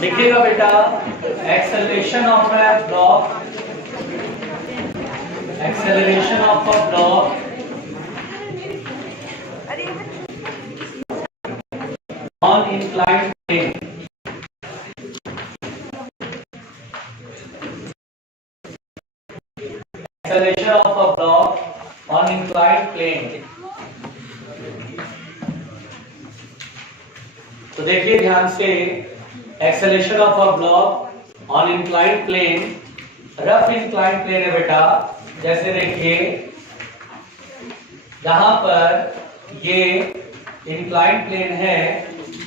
लिखिएगा बेटा, acceleration of a block, acceleration of a block on inclined plane, acceleration of a block on inclined plane. तो देखिए ध्यान से, acceleration of a block on inclined plane, rough inclined plane है बेटा। जैसे देखिए यहां पर ये इंक्लाइंड प्लेन है,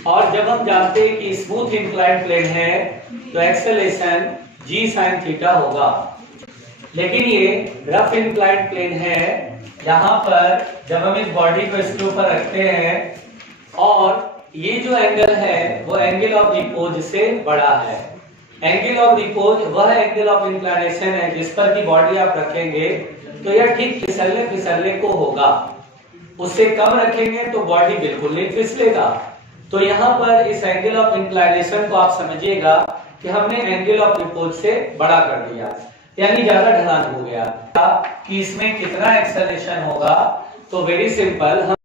और जब हम जानते हैं कि स्मूथ इंक्लाइंड प्लेन है तो एक्सेलरेशन g sin थीटा होगा। लेकिन ये रफ इंक्लाइंड प्लेन है, यहां पर जब हम इस बॉडी को इसके ऊपर रखते हैं और ये जो एंगल है वो एंगल ऑफ रिपोज से बड़ा है। एंगल ऑफ रिपोज वह एंगल ऑफ इंक्लिनेशन है जिस पर की बॉडी आप रखेंगे तो यह ठीक फिसलने फिसलने को होगा, उससे कम रखेंगे तो बॉडी बिल्कुल नहीं फिसलेगा। तो यहाँ पर इस एंगल ऑफ इंक्लिनेशन को आप समझिएगा कि हमने एंगल ऑफ रिपोज से बड़ा कर दिया, यानी ज्यादा ढलान हो गया। कि इसमें कितना एक्सेलरेशन होगा, तो वेरी सिंपल, हम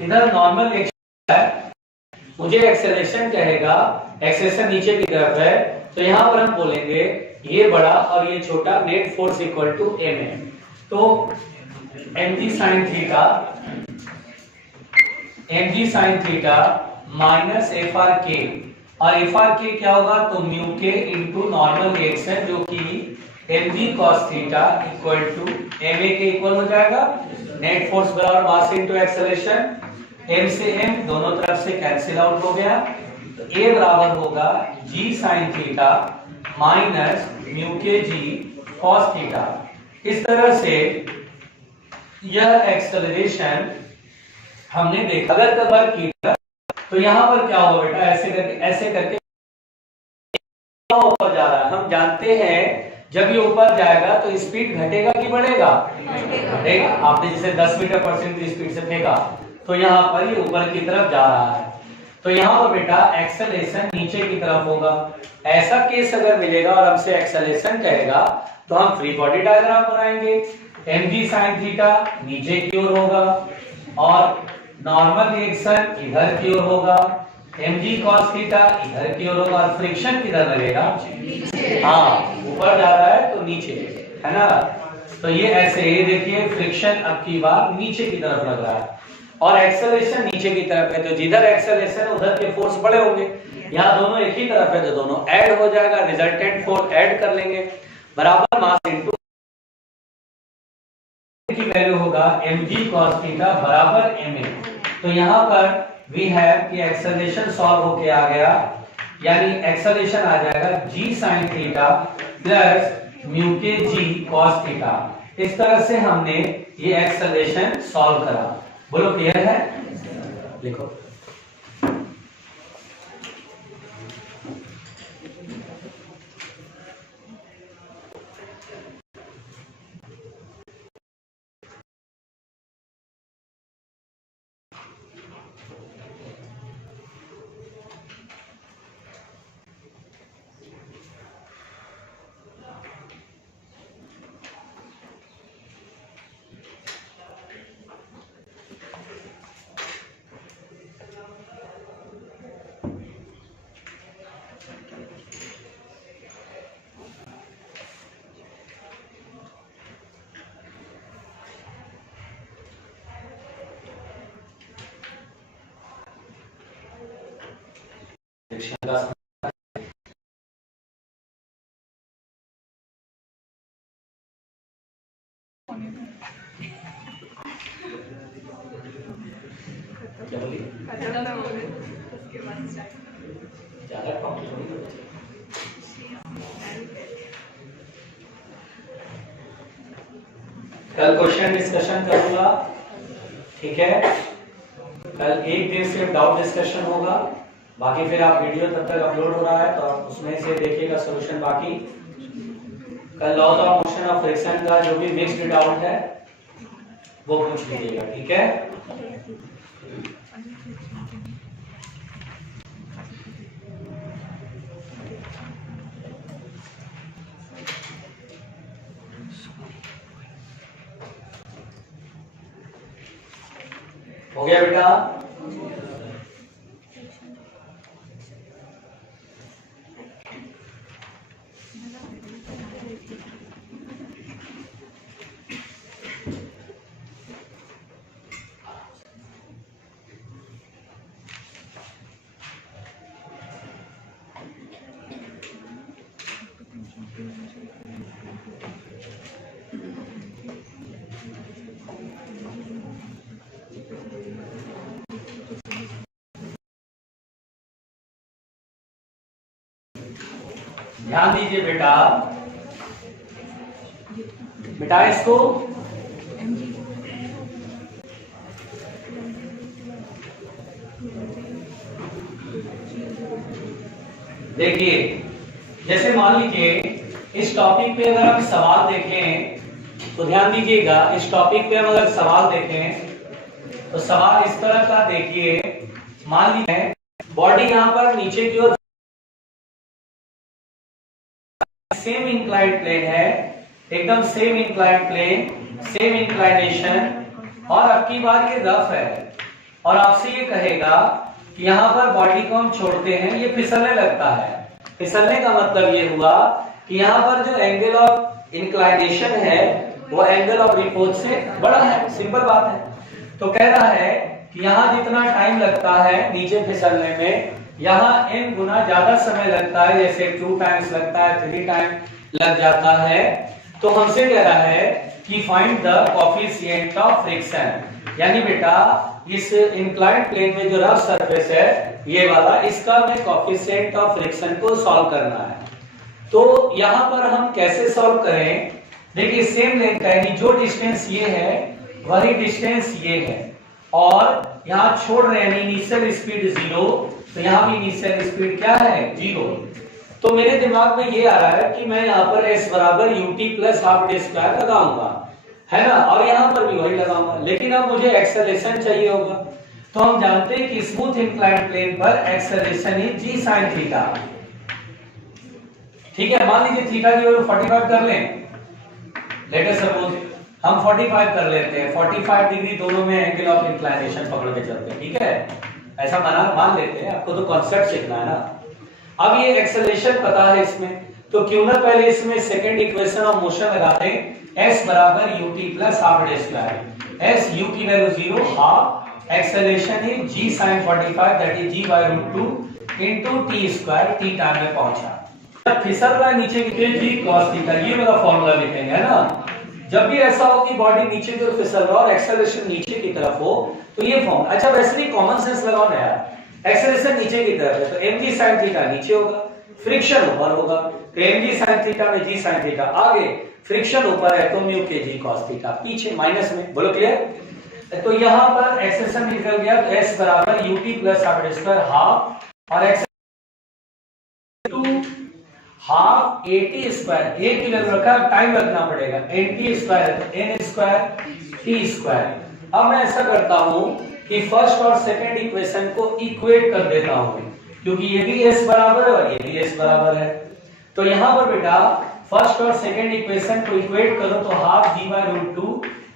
इधर नॉर्मल मुझे एक्सेलरेशन कहेगा, एक्सेलरेशन नीचे की तरफ है, तो यहां पर हम बोलेंगे ये बड़ा और ये छोटा, net force equal to M A. तो mg sin theta, mg sin theta minus F R के, और एफ आर के क्या होगा, तो म्यू के इंटू नॉर्मल रिएक्शन जो कि mg cos theta equal to M A के इक्वल हो जाएगा। नेट फोर्स बराबर मास इंटू एक्सेलरेशन, m से m दोनों तरफ से कैंसिल आउट हो गया, तो a बराबर होगा g sin theta minus mu के g cos थीटा। इस तरह से यह एक्सेलरेशन हमने देखा। अगर कवर किया तो यहां पर क्या होगा बेटा, ऐसे करके ऊपर जा रहा है। हम जानते हैं जब ये ऊपर जाएगा तो स्पीड घटेगा कि बढ़ेगा, घटेगा। आपने जैसे 10 मीटर पर सेकंड की स्पीड से फेंका तो यहाँ पर ये ऊपर की तरफ जा रहा है, तो यहाँ पर बेटा एक्सेलरेशन नीचे की तरफ होगा। ऐसा केस अगर मिलेगा और हमसे एक्सेलरेशन कहेगा तो हम फ्री बॉडी डायग्राम बनाएंगे। mg sin थीटा नीचे की ओर होगा और नॉर्मल रिएक्शन इधर की ओर होगा, mg cos थीटा इधर की ओर होगा, और फ्रिक्शन किधर लगेगा, हाँ ऊपर जा रहा है तो नीचे, है ना। तो ये ऐसे ही देखिए, फ्रिक्शन अब की बार नीचे की तरफ लग रहा है और एक्सेलरेशन नीचे की तरफ है, तो जिधर एक्सेलरेशन उधर के फोर्स बड़े होंगे। यहाँ दोनों एक ही तरफ है तो दोनों ऐड हो जाएगा, रिजल्टेंट फोर्स ऐड कर लेंगे, बराबर मास इनटू की वैल्यू होगा mg cos थीटा बराबर ma। तो यहाँ पर वी हैव कि एक्सेलरेशन सॉल्व होके आ गया, यानी एक्सेलरेशन आ जाएगा g sin theta plus mu के g cos थीटा। इस तरह से हमने ये एक्सेलरेशन सॉल्व करा। बोलो क्लियर है, लिखो। कल क्वेश्चन डिस्कशन करूंगा, ठीक है। कल एक दिन सिर्फ डाउट डिस्कशन होगा, बाकी फिर आप वीडियो तब तक अपलोड हो रहा है तो आप उसमें से देखिएगा सॉल्यूशन। बाकी कल laws of motion of friction का जो भी मिक्स्ड डाउट है वो पूछ लीजिएगा, ठीक है। हो गया बेटा? ध्यान दीजिए बेटा, बेटा इसको देखिए, जैसे मान लीजिए इस टॉपिक पे अगर हम सवाल देखें तो ध्यान दीजिएगा, इस टॉपिक पे हम अगर सवाल देखें तो सवाल इस तरह का देखिए, मान लीजिए बॉडी यहां पर नीचे की ओर सेम इंक्लाइंड प्लेन है, एकदम same inclined plane, same inclination, और अब की बार ये रफ है और आपसे ये कहेगा कि यहाँ पर बॉडी को हम छोड़ते हैं, ये फिसलने लगता है। फिसलने का मतलब ये हुआ कि यहाँ पर जो एंगल ऑफ इंक्लाइनेशन है वो एंगल ऑफ रिपोज से बड़ा है, सिंपल बात है। तो कह रहा है कि यहाँ जितना टाइम लगता है नीचे फिसलने में, यहाँ n गुना ज्यादा समय लगता है, जैसे 2 टाइम्स लगता है, 3 टाइम लग जाता है। तो हमसे कह रहा है कि find the coefficient of friction, यानी बेटा इस इंक्लाइंड प्लेन में जो रफ सरफेस है ये वाला, इसका हमें कोएफिशिएंट ऑफ फ्रिक्शन को सॉल्व करना है। तो यहाँ पर हम कैसे सॉल्व करें? देखिए सेम लेंथ का, यानी जो डिस्टेंस ये है वही डिस्टेंस ये है, और यहाँ छोड़ रहे हैं इनिशियल स्पीड 0, तो यहाँ भी इनिशियल स्पीड क्या है? 0। तो मेरे दिमाग में ये आ रहा है कि मैं यहाँ पर s बराबर ut plus half d square लगाऊंगा, है ना, और यहाँ पर भी वही लगाऊंगा। लेकिन अब मुझे एक्सेलरेशन चाहिए होगा, तो हम जानते हैं कि स्मूथ इंक्लाइंड प्लेन पर acceleration is g sin theta. ठीक है, मान लीजिए थीटा की वैल्यू 45 कर लें, लेट अस सपोज हम 45 कर लेते हैं, 45 डिग्री दोनों में एंगल ऑफ इंक्लाइनेशन पकड़ के चलते हैं, ठीक है, ऐसा मान लेते हैं, आपको तो कॉन्सेप्ट सीखना है ना। अब ये एक्सेलरेशन पता है इसमें, तो क्यों ना पहले इसमें सेकंड इक्वेशन ऑफ मोशन लगा दें, s बराबर ut plus half d square. s u की value 0, half, acceleration is g sin 45 that is g by root 2 into t square, t time में पहुंचा। जब फिसल रहा है नीचे की g cos थीटा, ये वाला फार्मूला लिखेंगे, है ना। जब भी ऐसा हो कि बॉडी नीचे की ओर फिसल रहा हो और एक्सेलरेशन नीचे की तरफ हो, तो ये फॉर्म। अच्छा वैसे भी कॉमन सेंस लगाओ ना यार, एक्सेलरेशन नीचे की तरफ है तो mg sin थीटा नीचे होगा, फ्रिक्शन ऊपर होगा, तो mg sin थीटा में g sin थीटा आगे, फ्रिक्शन ऊपर है तो म्यू के g cos थीटा पीछे माइनस में। बोलो क्लियर? तो यहाँ पर एक्सेलरेशन निकल गया, तो s बराबर ut plus half d square half, और x half at square, a की वैल्यू रखा, टाइम रखना पड़ेगा, nt स्क्वायर है तो n स्क्वायर t स्क्वायर। अब मैं ऐसा करता हूं कि फर्स्ट और सेकंड इक्वेशन को इक्वेट कर देता हूं, क्योंकि ये भी s बराबर है और ये भी s बराबर है। तो यहां पर बेटा फर्स्ट और सेकंड इक्वेशन को इक्वेट करो तो half g by root 2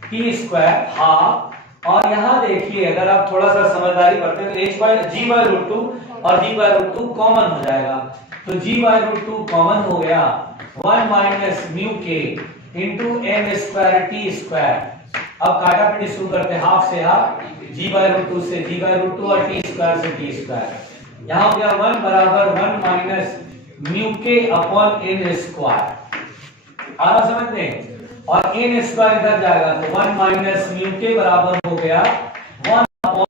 t square half, और यहां देखिए अगर आप थोड़ा सा समझदारी करते हैं तो h by g by root 2 और g बाय रूट 2 कॉमन हो जाएगा, तो g बाय रूट 2 कॉमन हो गया, 1 माइनस म्यू के into m square t square. अब काटा पीटी शुरू करते हैं, हाफ से हाफ, g बाय रूट 2 से g बाय रूट 2 और t स्क्वायर से t स्क्वायर। यहां हो गया 1 बराबर 1 माइनस म्यू के अपॉन n स्क्वायर। आ रहा समझ में? और n स्क्वायर इधर जाएगा तो 1 माइनस म्यू के बराबर हो गया 1 अपॉन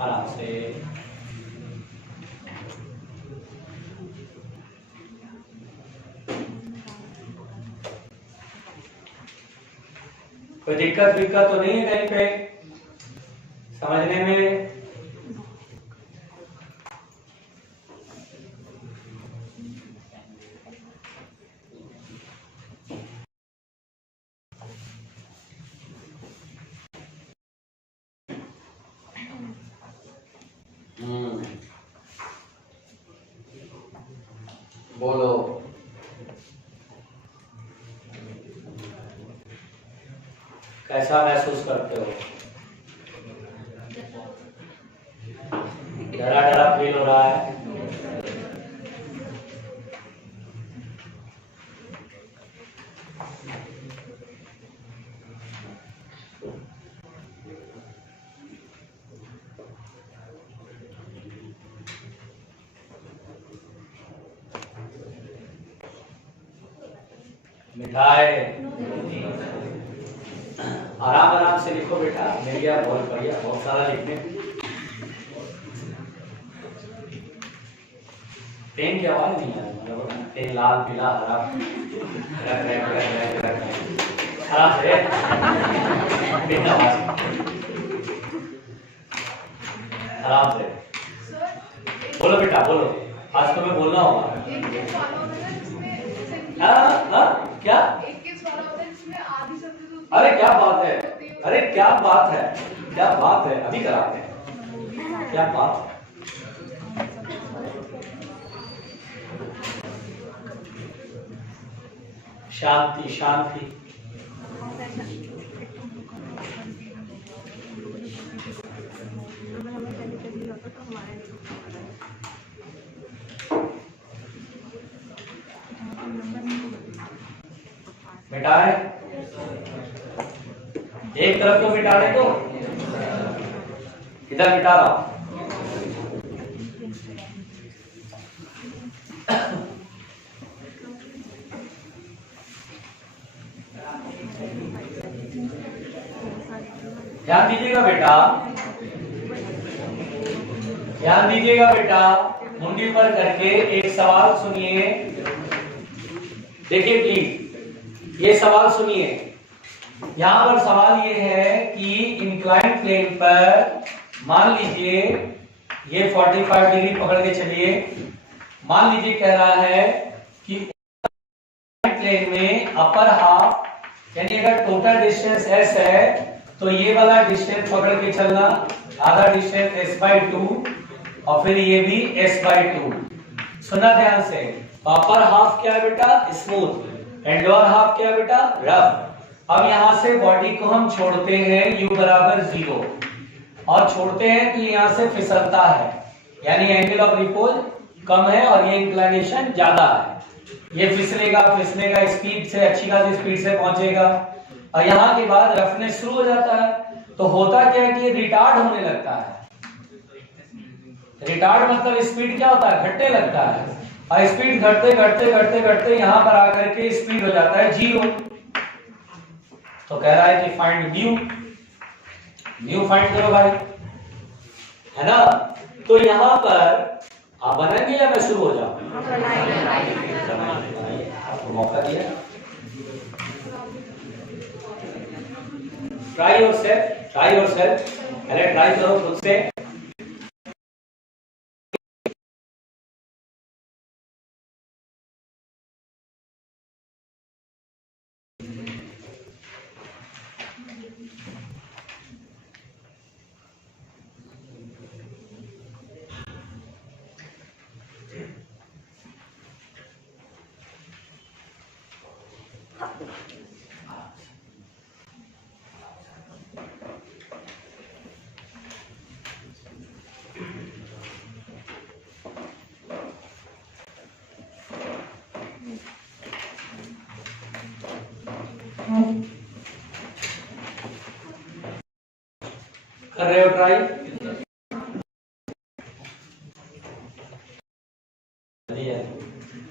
आराम से। कोई दिक्कत तो नहीं है कहीं पे समझने में? बोलो। कैसा महसूस करते हो? डरा डरा फील हो रहा है? मिठाई आराम आराम से लिखो बेटा, मिल गया, बहुत बढ़िया, बहुत सारा लिखने। पेन की आवाज नहीं है, मतलब पेन लाल पीला हरा आराम से पेन आवाज आराम से बोलो बेटा, बोलो। आज तुम्हें बोलना होगा। क्या? अरे क्या बात है, अरे क्या बात है, क्या बात है, अभी कराते हैं। क्या बात है, शांति शांति। मिटाए एक तरफ तो मिटाने दो, इधर मिटा रहा हूं। ध्यान दीजिएगा बेटा, ध्यान दीजिएगा बेटा, मुंडी पर करके एक सवाल सुनिए। देखिए प्लीज, ये सवाल सुनिए। यहां पर सवाल ये है कि इंक्लाइन प्लेन पर मान लीजिए ये 45 डिग्री पकड़ के चलिए। मान लीजिए कह रहा है कि प्लेन में अपर हाफ, यानी अगर टोटल डिस्टेंस s है तो ये वाला डिस्टेंस पकड़ के चलना, आधा डिस्टेंस s/2 और फिर ये भी s/2। सुना ध्यान से। अपर हाफ क्या है बेटा? स्मूथ। एंड लोअर हाफ क्या है बेटा? रफ। अब यहां से बॉडी को हम छोड़ते हैं u बराबर 0 और छोड़ते हैं तो यहां से फिसलता है, यानी एंगल ऑफ रिपोज कम है और ये इंक्लिनेशन ज्यादा है। ये फिसलेगा फिसलेगा, स्पीड से अच्छी खासी स्पीड से पहुंचेगा और यहाँ के बाद रफनेस शुरू हो जाता है। तो होता क्या है कि ये रिटार्ड होने लगता है। रिटार्ड मतलब स्पीड क्या होता है? घटने लगता है और स्पीड घटते घटते घटते घटते यहाँ पर आकर के स्पीड हो जाता है 0। तो कह रहा है कि फाइंड न्यू, न्यू फाइंड करो भाई, है ना। तो यहाँ पर आप बनाएंगे या मैं शुरू हो जाऊं? आपको मौका दिया, ट्राई योरसेल्फ, ट्राई योरसेल्फ, अरे ट्राई करो खुद से। कर रहे हो ट्राई?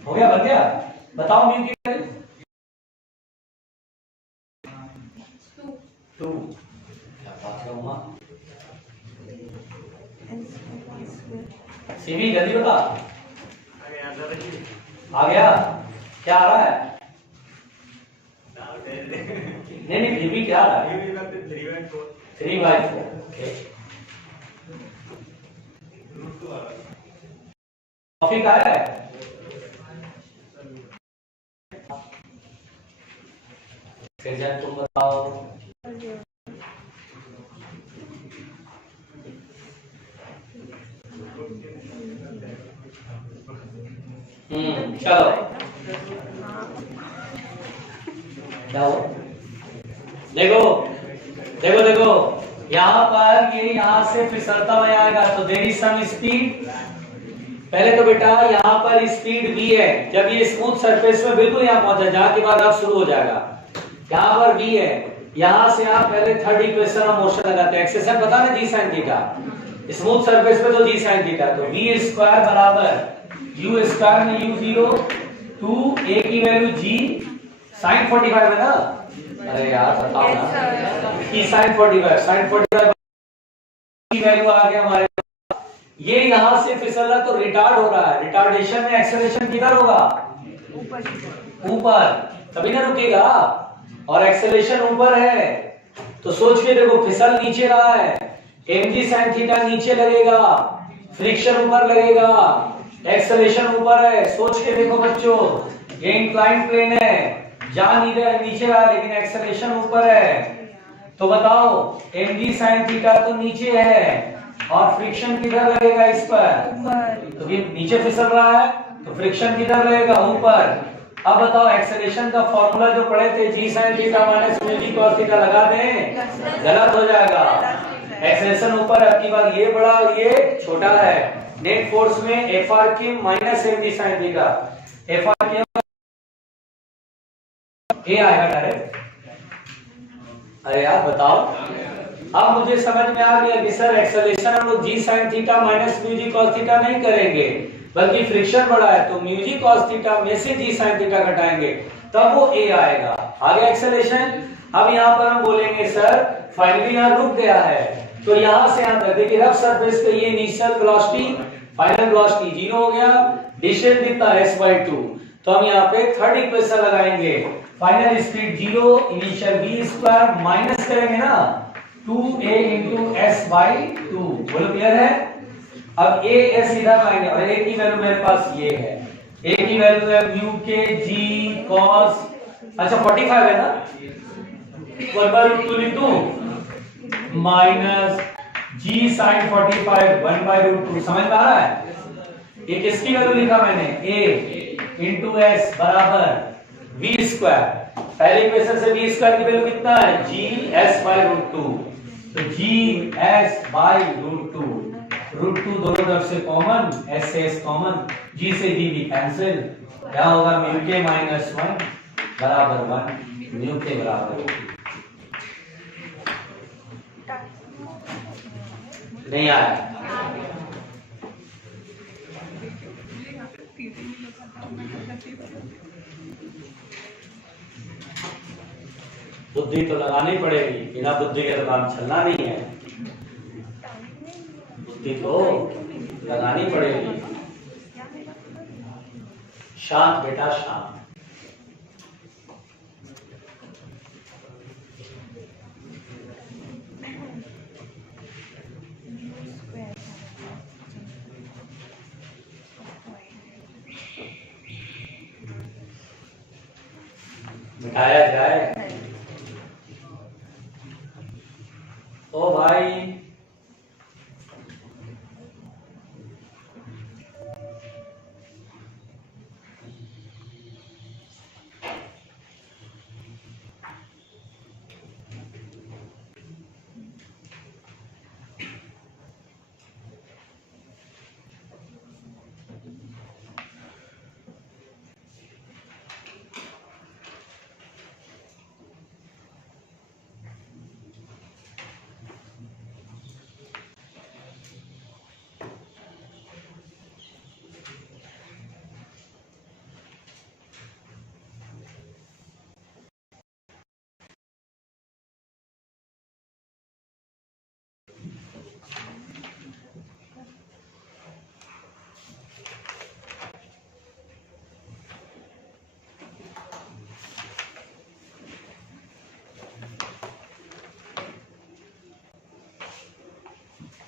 हो गया, बन गया? बताओ न्यू की वैल्यू 2। क्या बात है उमा, सीवी जल्दी बता। आ गया? क्या आ रहा है? नहीं नहीं, फिर भी क्या आ रहा है? 3/4। कॉफी का है? तुम बताओ। चलो क्या हो, देखो देखो देखो, यहाँ पर ये यहाँ से फिसलता हुआ आएगा तो देयर इज सम स्पीड। पहले तो बेटा यहाँ पर स्पीड v है, जब ये स्मूथ सरफेस में बिल्कुल यहाँ पहुंचा, जहां के बाद अब शुरू हो जाएगा, यहाँ पर v है, यहाँ से आप पहले थर्ड इक्वेशन ऑफ मोशन लगाते हैं, एक्सेशन पता ना g sin theta, smooth surface पे तो g sin थीटा, तो v स्क्वायर बराबर u स्क्वायर में u0 2 a की वैल्यू g sin 45 है ना, अरे यार बताओ ना, की sin 45 की वैल्यू आ गया हमारे, ये यहां से फिसल रहा तो रिटार्ड हो रहा है, रिटार्डेशन में एक्सेलरेशन किधर होगा, ऊपर, तभी ना रुकेगा, और एक्सेलरेशन ऊपर है, तो सोच के देखो, फिसल नीचे रहा है, mg sin थीटा नीचे लगेगा, फ्रिक्शन ऊपर लगेगा, एक्सेलरेशन ऊपर है, सोच के देखो बच्चों, ये इंक्लाइन प्लेन है, जा नीचे रहा लेकिन एक्सेलरेशन ऊपर है, तो बताओ mg sin थीटा तो नीचे है और फ्रिक्शन किधर लगेगा इस पर, तो ये नीचे फिसल रहा है तो फ्रिक्शन किधर लगेगा, ऊपर। अब बताओ एक्सेलरेशन का फॉर्मूला जो पढ़े थे g sin theta minus g cos theta लगा दें, गलत हो जाएगा, एक्सेलरेशन ऊपर है, आपकी बार ये बड़ा ये छोटा है, नेट फोर्स में Fr की minus mg sin theta, Fr की ये आएगा डायरेक्ट। अरे यार बताओ, अब मुझे समझ में आ गया कि सर एक्सेलरेशन हम लोग g sin theta minus mu g cos theta नहीं करेंगे, बल्कि फ्रिक्शन बढ़ा है तो म्यू जी cos थीटा में से g sin थीटा घटाएंगे, तब वो a आएगा, आ गया एक्सेलरेशन। अब यहाँ पर हम बोलेंगे सर फाइनली यहाँ रुक गया है, तो यहाँ से यहाँ तक देखिए रफ सरफेस पे ये इनिशियल वेलोसिटी फाइनल वेलोसिटी 0 हो गया, डिस्टेंस कितना s/2, तो हम यहाँ पे थर्ड इक्वेशन लगाएंगे, final speed 0, initial v square minus करेंगे ना 2a into s/2, बोलो क्लियर है। अब a s इधर आएंगे और a की वैल्यू मेरे पास ये है, a की वैल्यू है म्यू के g cos, अच्छा 45 है ना, 1/√2 लिख दूं माइनस g sin 45 1/√2, समझ में आ रहा है। ये किसकी वैल्यू लिखा मैंने, a into s बराबर v स्क्वायर, पहले इक्वेशन से v स्क्वायर की वैल्यू कितना है, g(s/√2), तो g(s/√2), √2 दोनों तरफ से कॉमन, s से s कॉमन, g से g भी कैंसिल, क्या होगा म्यू के माइनस 1 बराबर 1, म्यू के बराबर नहीं आया। बुद्धि तो लगानी पड़ेगी, बिना बुद्धि के तो काम चलना नहीं है, बुद्धि तो लगानी पड़ेगी। शांत बेटा शांत, मिटाया जाए। ओ भाई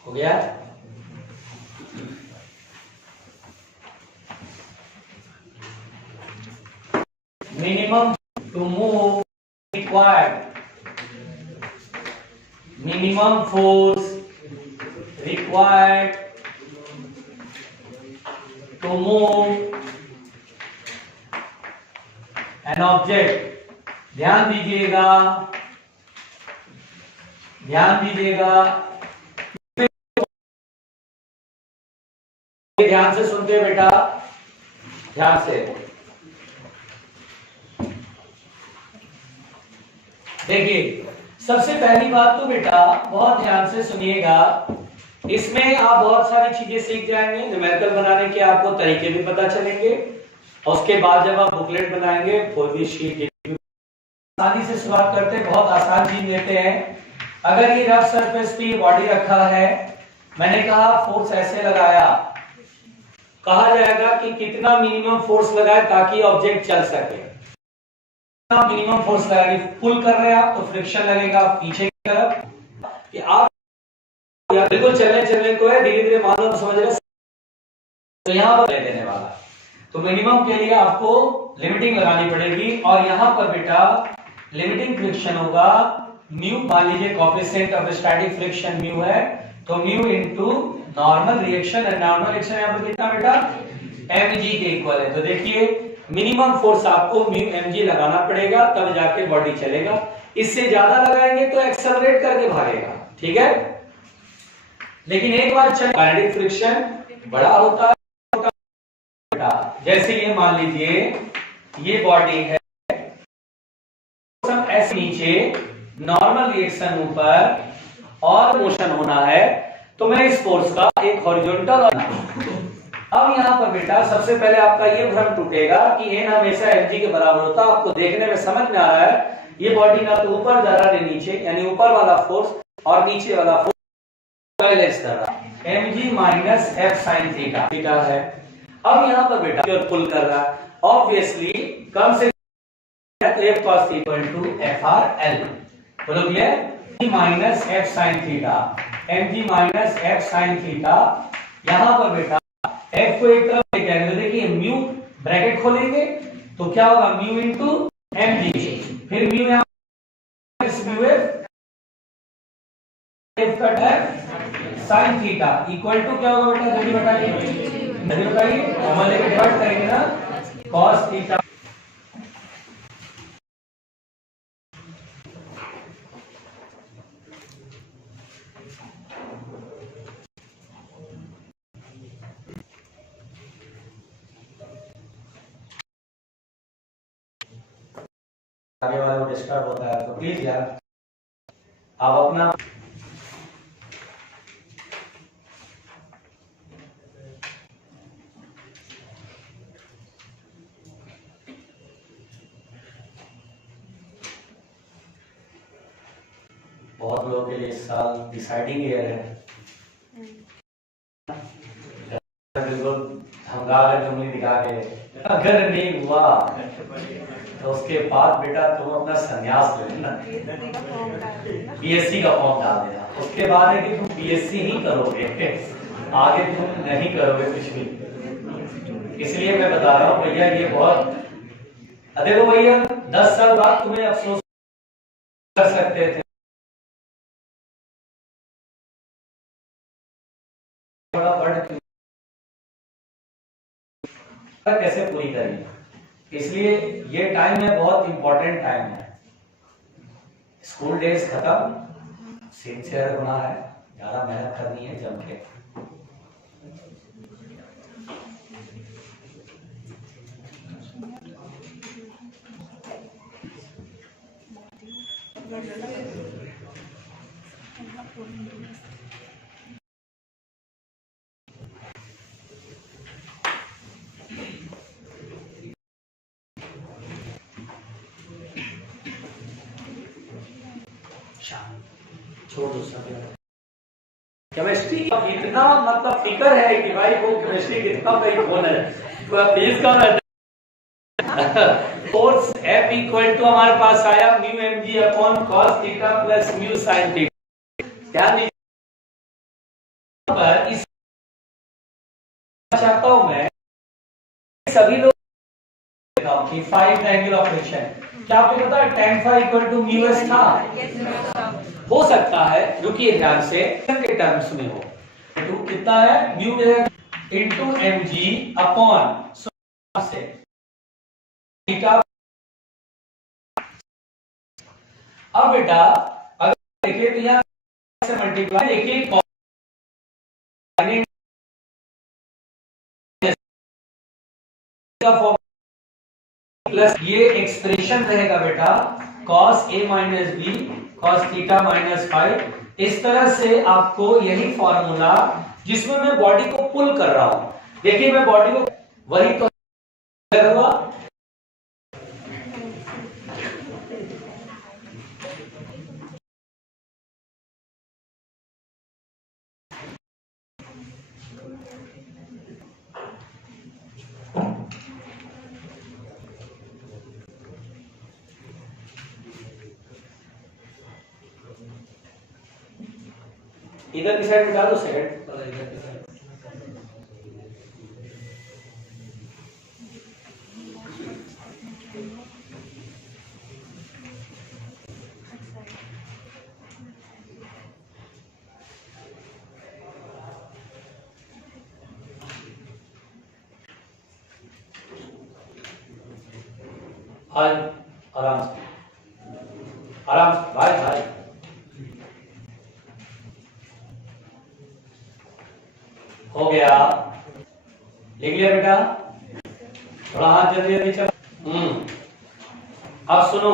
हो गया। Minimum to move required, minimum force required to move an object, ध्यान दीजिएगा, ध्यान से सुनते हैं बेटा, ध्यान से देखिए। सबसे पहली बात तो बेटा बहुत ध्यान से सुनिएगा, इसमें आप बहुत सारी चीजें सीख जाएंगे। न्यूमेरिकल बनाने के आपको तरीके भी पता चलेंगे, और उसके बाद जब आप बुकलेट बनाएंगे कोई भी शीट आसानी से शुरुआत करते हैं। बहुत आसान चीज लेते हैं। अगर ये रफ सरफेस पे बॉडी रखा है, मैंने कहा फोर्स ऐसे लगाया, कहा जाएगा कि कितना मिनिमम फोर्स लगाए ताकि ऑब्जेक्ट चल सके। कितना मिनिमम फोर्स लगाएंगे, पुल कर रहे हैं आप तो फ्रिक्शन लगेगा पीछे की तरफ, कि आप बिल्कुल चलने को है, धीरे धीरे मालूम समझ रहे, तो यहाँ पर देने वाला, तो मिनिमम के लिए आपको लिमिटिंग लगानी पड़ेगी। और यहाँ पर बेटा लिमिटिंग फ्रिक्शन होगा म्यू, मान लीजिए coefficient of static friction mu है, तो म्यू इनटू नॉर्मल रिएक्शन, और नॉर्मल रिएक्शन यहाँ पर कितना बेटा mg के इक्वल है। तो देखिए मिनिमम फोर्स आपको म्यू mg लगाना पड़ेगा, तब जाके बॉडी चलेगा। इससे ज्यादा लगाएंगे तो एक्सेलरेट करके भागेगा, ठीक है। लेकिन एक बार चल काइनेटिक फ्रिक्शन बड़ा होता है, जैसे ये मान लीजिए ये बॉडी है, ऐसे नीचे नॉर्मल रिएक्शन ऊपर और मोशन होना है, तो मैं इस फोर्स का एक हॉरिजॉन्टल। अब यहाँ पर बेटा सबसे पहले आपका ये भ्रम टूटेगा कि n हमेशा mg के बराबर होता है। आपको देखने में समझ में आ रहा है, ये बॉडी ना तो ऊपर जा रहा है नीचे, यानी ऊपर वाला फोर्स और नीचे वाला फोर्स बैलेंस कर रहा है। mg minus f sin theta है। अब यहाँ पर बेटा पुल कर रहा है, ऑब्वियसली कम से f cos theta equal to FRL, बोलो clear, minus f sin theta, mg minus f sin theta. यहाँ पर बेटा f को एक तरफ लेके आएंगे, देखिए म्यू ब्रैकेट खोलेंगे तो क्या होगा, म्यू इनटू mg, फिर म्यू यहाँ म्यू f कट है sin थीटा इक्वल टू क्या होगा बेटा, जल्दी बताइए, हम लेके डिवाइड करेंगे ना, cos थीटा। आगे वाले को डिस्टर्ब होता है, तो प्लीज यार आप अपना बहुत लोगों के लिए इस साल डिसाइडिंग ईयर है, बिल्कुल धमका कर जुमली दिखा के, अगर नहीं हुआ तो उसके बाद बेटा तुम अपना संन्यास ले लेना, बीएससी का फॉर्म डाल देना। उसके बाद है कि तुम बीएससी ही करोगे, आगे तुम नहीं करोगे कुछ भी। इसलिए मैं बता रहा हूँ भैया, ये बहुत, देखो भैया 10 साल बाद तुम्हें अफसोस कर सकते थे, कैसे पूरी करेंगे। इसलिए ये टाइम है, बहुत इंपॉर्टेंट टाइम है। स्कूल डेज खत्म, सिंसियर होना है, ज्यादा मेहनत करनी है जम के। छोड़ दो सब। केमिस्ट्री इतना मतलब फिकर है कि भाई वो केमिस्ट्री कितना कहीं कौन है, प्लीज कौन है। फोर्स F इक्वल टू हमारे पास आया mu mg upon cos theta plus mu sin theta. ध्यान दीजिए पर इस चाहता हूं मैं सभी लोग कि 5 ट्रायंगल ऑफ फ्रिक्शन, क्या आपको पता है tan phi equal to mu s था? हो सकता है, रुकिए ध्यान से, के टर्म्स में हो, तो कितना है mu into M G upon से थीटा। अब बेटा अगर देखिए तो यहाँ से मल्टीप्लाई देखिए प्लस ये एक्सप्रेशन रहेगा बेटा cos a minus B cos theta minus five. इस तरह से आपको यही फॉर्मूला जिसमें मैं बॉडी को पुल कर रहा हूं, देखिए मैं बॉडी को वही तो हुआ। इधर की साइड में डालो सेकंड। आज आराम से भाई भाई हो गया, लिख लिया बेटा, थोड़ा हाथ जल्दी जल्दी चल। अब सुनो,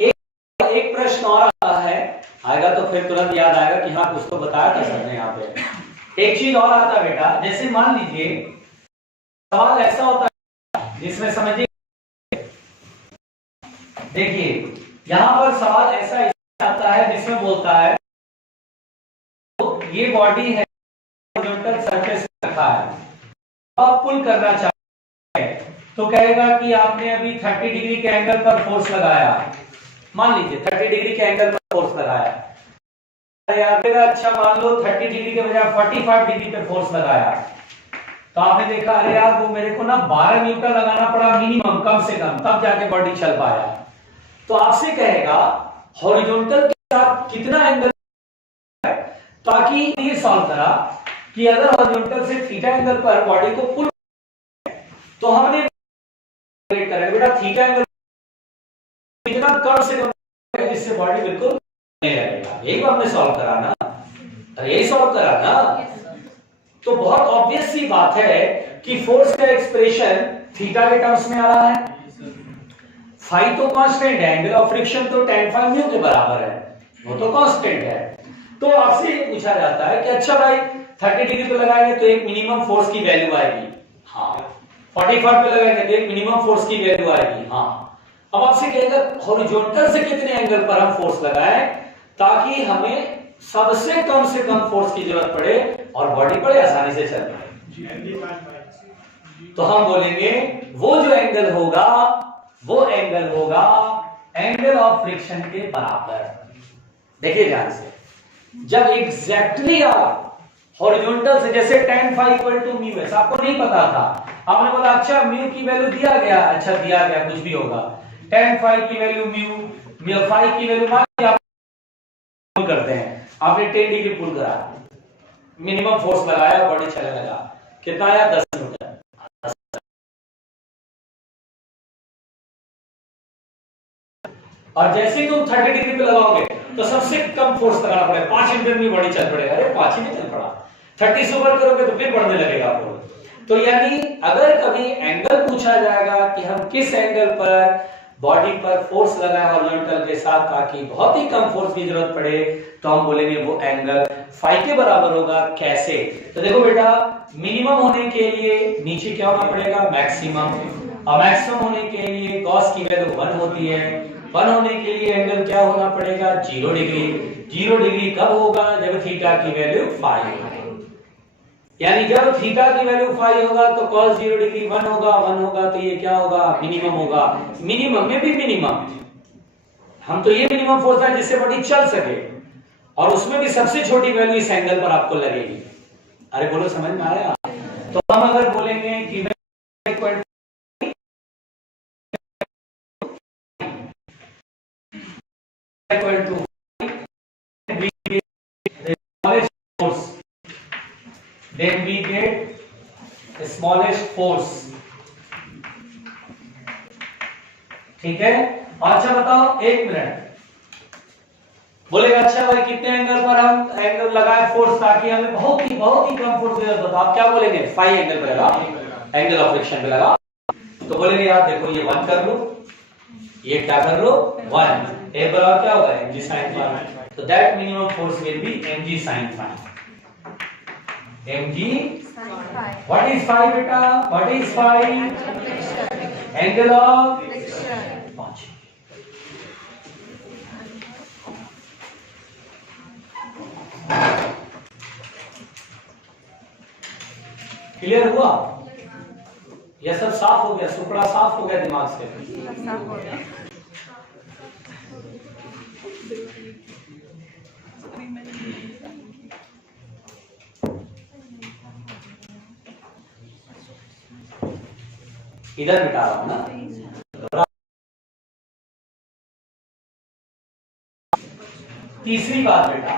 एक प्रश्न और आता है, आएगा तो फिर तुरंत याद आएगा कि हाँ कुछ तो बताया था सर ने यहाँ पे। एक चीज और आता है बेटा, जैसे मान लीजिए सवाल ऐसा होता है जिसमें समझिए, देखिए यहां पर सवाल ऐसा आता है जिसमें बोलता है तो ये बॉडी है हॉरिजॉन्टल सरफेस रखा है, आप पुल करना चाहते हैं तो कहेगा कि आपने अभी 30 डिग्री के एंगल पर फोर्स लगाया, मान लीजिए 30 डिग्री के एंगल पर फोर्स लगाया यार, अच्छा मान लो 30 डिग्री के बजाय 45 डिग्री पे फोर्स लगाया, तो आपने देखा अरे यार वो मेरे को ना 12 न्यूटन लगाना पड़ा मिनिमम, कम से कम, तब जाके बॉडी चल पाया। तो आपसे कहेगा हॉरिजॉन्टल के साथ कितना एंगल है, ताकि ये सॉल्व करा कि अगर हॉरिजॉन्टल से थीटा एंगल पर बॉडी को पुल तो हमने करेंगे बेटा थीटा एंगल कितना कम से कम जिससे बॉडी बिल्कुल नहीं लगेगा, यही तो हमने सॉल्व करा ना, अरे यही सॉल्व करा ना। तो बहुत ऑब्वियस सी बात है कि फोर्स का एक्सप्रेशन थीटा के टर्म्स में आ रहा है, फाई तो कांस्टेंट है, एंगल ऑफ फ्रिक्शन तो tan फाई म्यू के बराबर है, वो तो कांस्टेंट है। तो आपसे ये पूछा जाता है कि अच्छा भाई 30 डिग्री पे लगाएंगे तो एक मिनिमम फोर्स की वैल्यू आएगी, हाँ 45 पे लगाएंगे तो एक मिनिमम फोर्स की वैल्यू आएगी, हाँ। अब आपसे कहेगा हॉरिजॉन्टल से कितने एंगल पर हम फोर्स लगाएं ताकि हमें सबसे कम फोर्स की जरूरत पड़े और बॉडी बड़े आसानी से चल पाए। तो हम बोलेंगे वो जो एंगल होगा वो एंगल होगा एंगल ऑफ फ्रिक्शन के बराबर। देखिए ध्यान से, जब एग्जैक्टली आप हॉरिजॉन्टल से, जैसे tan phi equal to mu है, आपको नहीं पता था, आपने बोला अच्छा म्यू की वैल्यू दिया गया, अच्छा दिया गया कुछ भी होगा, tan फाई की वैल्यू म्यू फाई की वैल्यू मान लिया, आप करते हैं, आपने 10 डिग्री पुल करा, मिनिमम फोर्स लगाया, बॉडी चलने लगा, कितना आया 10 न्यूटन। और जैसे ही तुम 30 डिग्री पे लगाओगे तो सबसे कम फोर्स लगाना पड़ेगा, 5 न्यूटन में बॉडी चल पड़ेगा, अरे 5 ही नहीं चल पड़ा, 30 से ऊपर करोगे तो फिर बढ़ने लगेगा फोर्स। तो यानी अगर कभी एंगल पूछा जाएगा कि हम किस एंगल पर बॉडी पर फोर्स लगाए हॉरिजॉन्टल के साथ ताकि बहुत ही कम फोर्स की जरूरत पड़े, तो हम बोलेंगे वो एंगल फाई के बराबर होगा। कैसे? तो देखो बेटा, मिनिमम होने के लिए नीचे क्या होना पड़ेगा, मैक्सिमम, और मैक्सिमम होने के लिए कॉस की वैल्यू 1 होती है, 1 होने के लिए एंगल क्या होना पड़ेगा, 0 डिग्री। 0 डिग्री कब होगा, जब थीटा की वैल्यू 5 होगी, यानी जब थीटा की वैल्यू 5 होगा तो cos 0 डिग्री 1 होगा, 1 होगा तो ये क्या होगा, मिनिमम होगा। मिनिमम में भी मिनिमम, हम तो ये मिनिमम फोर्स है जिससे बॉडी चल सके, और उसमें भी सबसे छोटी वैल्यू इस एंगल पर आपको लगेगी। अरे बोलो समझ में आया? तो हम अगर बोलेंगे कि then we get smallest force. ठीक है, अच्छा बताओ, एक मिनट बोलेगा अच्छा भाई कितने एंगल पर हम एंगल लगाए फोर्स ताकि हमें बहुत ही कम फोर्स दे। बताओ आप क्या बोलेंगे? 5 एंगल पे लगा, एंगल ऑफ फ्रिक्शन पे लगा। तो बोलेंगे यार देखो ये 1 कर लो, ये क्या कर लो 1, ए बराबर क्या होगा mg sin फाई। तो that minimum force will be mg sin phi. mg what is phi बेटा? What is phi? Angle of clear हुआ? यह सब साफ हो गया, सुपड़ा साफ हो गया दिमाग से। साफ हो गया। इधर मिटा रहा हूं ना। तीसरी बात बेटा,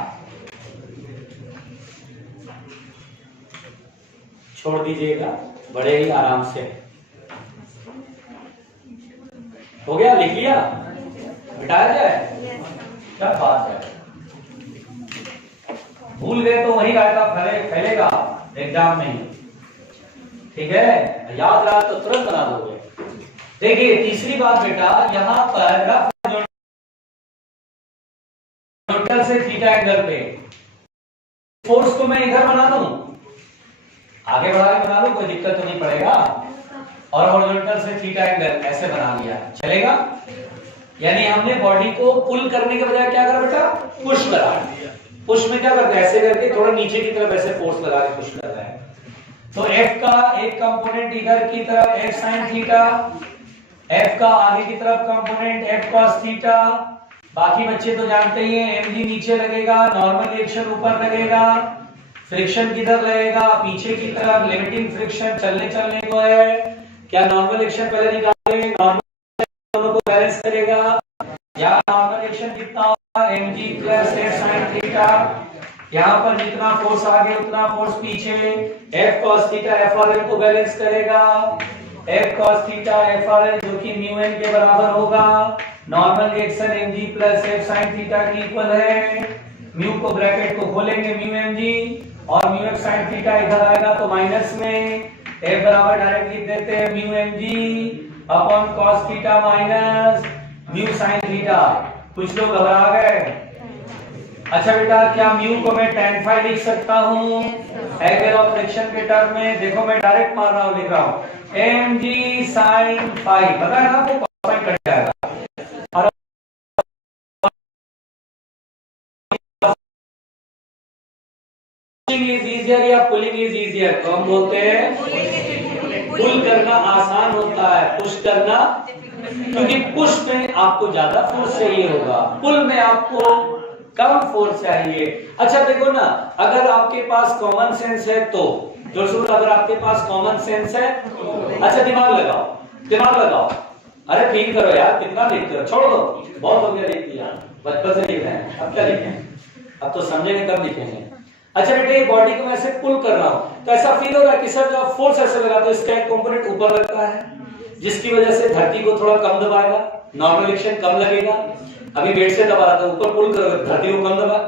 छोड़ दीजिएगा, बड़े ही आराम से हो गया। लिख लिया? मिटाया जाए? क्या बात है, भूल गए तो वही रायता फैलेगा एग्जाम में। ठीक है, याद रहा तो तुरंत बना दोगे। देखिए तीसरी बात बेटा, यहाँ पर हॉरिजॉन्टल से थीटा एंगल पे फोर्स को मैं इधर बना दूं, आगे बढ़ा के बना लूं, कोई दिक्कत तो नहीं पड़ेगा। और हॉरिजॉन्टल से थीटा एंगल ऐसे बना लिया, चलेगा? यानी हमने बॉडी को पुल करने के बजाय क्या करा बेटा? पुश करा। पुश में क्या करते हैं? ऐसे करके थोड़ा नीचे की तरफ ऐसे फोर्स लगा के पुश कर रहा है। तो F का एक कंपोनेंट इधर की तरफ F sin थीटा, F का आगे की तरफ कंपोनेंट F cos थीटा। बाकी बच्चे तो जानते ही हैं, mg नीचे लगेगा, नॉर्मल रिएक्शन ऊपर लगेगा, फ्रिक्शन किधर लगेगा? पीछे की तरफ। लिमिटिंग फ्रिक्शन चलने को है। क्या नॉर्मल रिएक्शन पहले निकालेंगे? नॉर्मल दोनों को बैलेंस करेगा। यहाँ नॉर्मल रिएक्शन कितना होगा? mg plus F sin theta. यहाँ पर जितना फोर्स आगे उतना फोर्स पीछे, F cos थीटा FRL को बैलेंस करेगा। F cos थीटा FRL जो कि म्यू n के बराबर होगा। Normal reaction mg plus F sin theta की इक्वल है। म्यू को ब्रैकेट को खोलेंगे म्यू mg और म्यू F sin थीटा इधर आएगा तो माइनस में F बराबर डायरेक्ट लिख देते हैं mu mg upon cos theta minus mu sin theta. कुछ लोग घबरा गए। अच्छा बेटा, क्या म्यू को मैं tan फाई लिख सकता हूँ एंगल ऑफ फ्रिक्शन के टर्म में? देखो मैं डायरेक्ट मार रहा हूँ, लिख रहा हूँ mg sin फाई। पता है ना आपको cos फाई कट जाएगा। और पुलिंग इज इजियर या पुलिंग इज इजियर? तो हम बोलते हैं पुल करना आसान होता है, पुश करना, क्योंकि पुश में आपको ज्यादा फोर्स चाहिए होगा, पुल में आपको कम फोर्स चाहिए। अच्छा देखो ना, अगर आपके पास कॉमन सेंस है तो अगर आपके पास कॉमन सेंस है, अच्छा दिमाग लगाओ, अरे फील करो यार, कितना लिखते हो, छोड़ दो, बहुत हो गया लिख दिया, बचपन से लिख रहे हैं, अब क्या लिखें? अब तो समझेंगे तब लिखेंगे। अच्छा बेटे, ये बॉडी को मैं ऐसे पुल कर रहा हूं तो ऐसा फील हो रहा है कि सर जब फोर्स ऐसे लगाते हो इसका एक कंपोनेंट ऊपर लगता है, जिसकी वजह से धरती को थोड़ा कम दबाएगा, नॉर्मल रिएक्शन कम लगेगा। अभी वेट से दबा रहा था, ऊपर पुल करोगे धरती को कम दबा,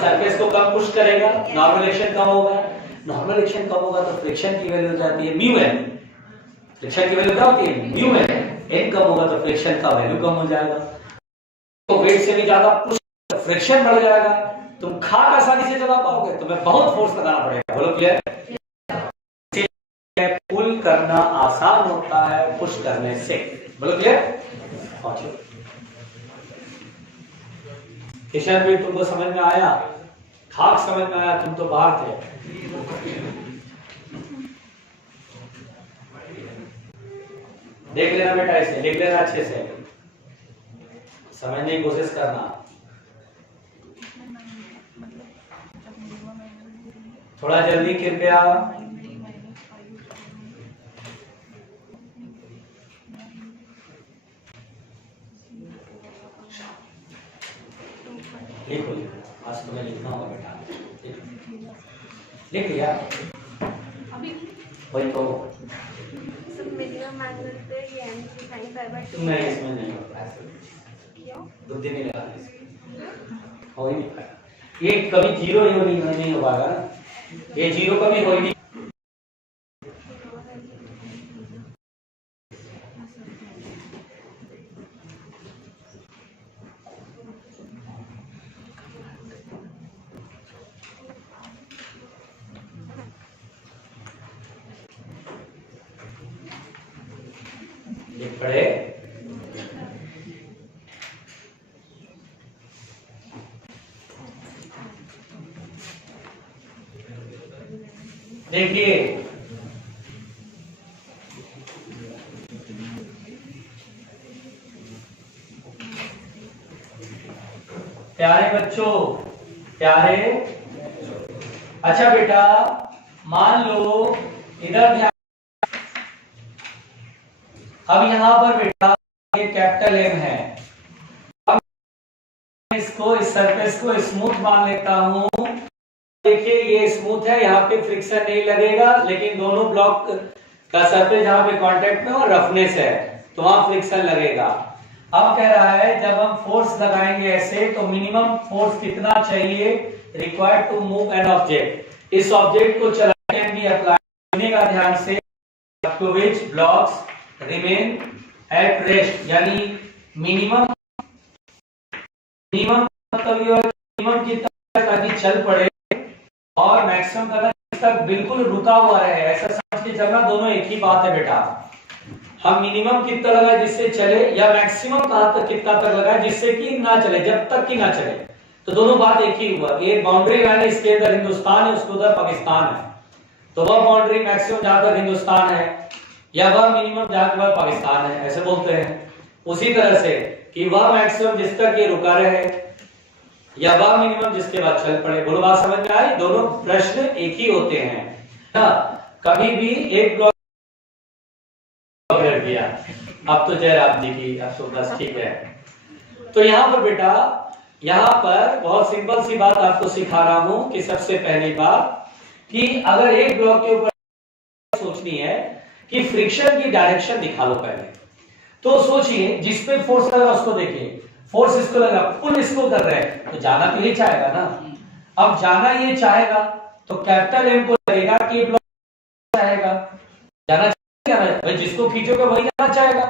सरफेस को कम पुश करेगा, नॉर्मल रिएक्शन कम होगा। नॉर्मल रिएक्शन कम होगा तो फ्रिक्शन की वैल्यू हो जाती है म्यू एन। फ्रिक्शन की वैल्यू क्या होती है? Mu N. एन कम होगा तो फ्रिक्शन का वैल्यू कम हो जाएगा। तो वेट से भी ज्यादा पुश, फ्रिक्शन बढ़ जाएगा, तुम खाट आसानी से चला पाओगे, तुम्हें बहुत फोर्स लगाना पड़ेगा। बोलो क्लियर? पुल करना आसान होता है पुश करने से। बोलो क्लियर? किशन भी तुमको समझ में आया? खाक समझ में आया? तुम तो बाहर थे। देख लेना बेटा, इसे लिख लेना अच्छे से, समझने की कोशिश करना। थोड़ा जल्दी कृपया। लिखो, आज तुम्हें लिखना होगा बेटा। लिख लिया अभी वही तो मिनिमम एंगल पे ये एंगल sin pi by 2 नहीं, इसमें नहीं होता है, क्यों? बुद्धि नहीं लगा हो ही नहीं पाएगा, ये कभी जीरो ही नहीं हो पाएगा ना, ये जीरो कभी हो ही नहीं। पढ़े देखिए प्यारे बच्चों, प्यारे, अच्छा बेटा मान लो इधर ध्यान, अब यहां पर बेटा ये कैपिटल एम है, अब इसको इस सरफेस को स्मूथ मान लेता हूं। देखिए ये स्मूथ है, यहाँ पे फ्रिक्शन नहीं लगेगा, लेकिन दोनों ब्लॉक का सरफेस जहां पे कांटेक्ट में और रफनेस है तो वहां फ्रिक्शन लगेगा। अब कह रहा है जब हम फोर्स लगाएंगे ऐसे तो मिनिमम फोर्स कितना चाहिए required to move an object, इस ऑब्जेक्ट को चलाने के लिए अप्लाई करने का ध्यान से to which blocks remain at rest, यानी मिनिमम मतलब ये मिनिमम कितना ताकि चल पड़े और मैक्सिमम कदम तक बिल्कुल रुका हुआ रहे, ऐसा समझ के चलना, दोनों एक ही बात है बेटा। हम मिनिमम कितना लगाए जिससे चले या मैक्सिमम कहां तक कितना तक लगाए जिससे कि ना चले, जब तक कि ना चले, तो दोनों बात एक ही हुआ। ये बाउंड्री लाइन इसके अंदर हिंदुस्तान है, उसको उधर पाकिस्तान है, तो वह बाउंड्री मैक्सिमम जहां तक हिंदुस्तान है या वह मिनिमम जहां तक पाकिस्तान है, ऐसे बोलते हैं। उसी तरह से कि वह मैक्सिमम जिस तक ये रुका रहे या वह मिनिमम जिसके बाद चल पड़े। बोलो बात समझ में आई? दोनों प्रश्न एक ही होते हैं ना, कभी भी एक ब्लॉक किया, अब तो जयराम जी की, अब तो बस ठीक है। तो यहां पर बेटा, यहां पर बहुत सिंपल सी बात आपको सिखा रहा हूं कि सबसे पहली बात कि अगर एक ब्लॉक के ऊपर सोचनी है कि फ्रिक्शन की डायरेक्शन दिखा लो पहले, तो सोचिए जिस पे फोर्स लगा उसको देखिए, फोर्स इसको लगा, पुल इसको कर रहे हैं, तो जाना तो ये चाहेगा ना। अब जाना ये चाहेगा तो कैपिटल एम को लगेगा कि ये ब्लॉक चाहेगा, जाना चाहेगा भाई, जिसको खींचोगे वही जाना चाहेगा,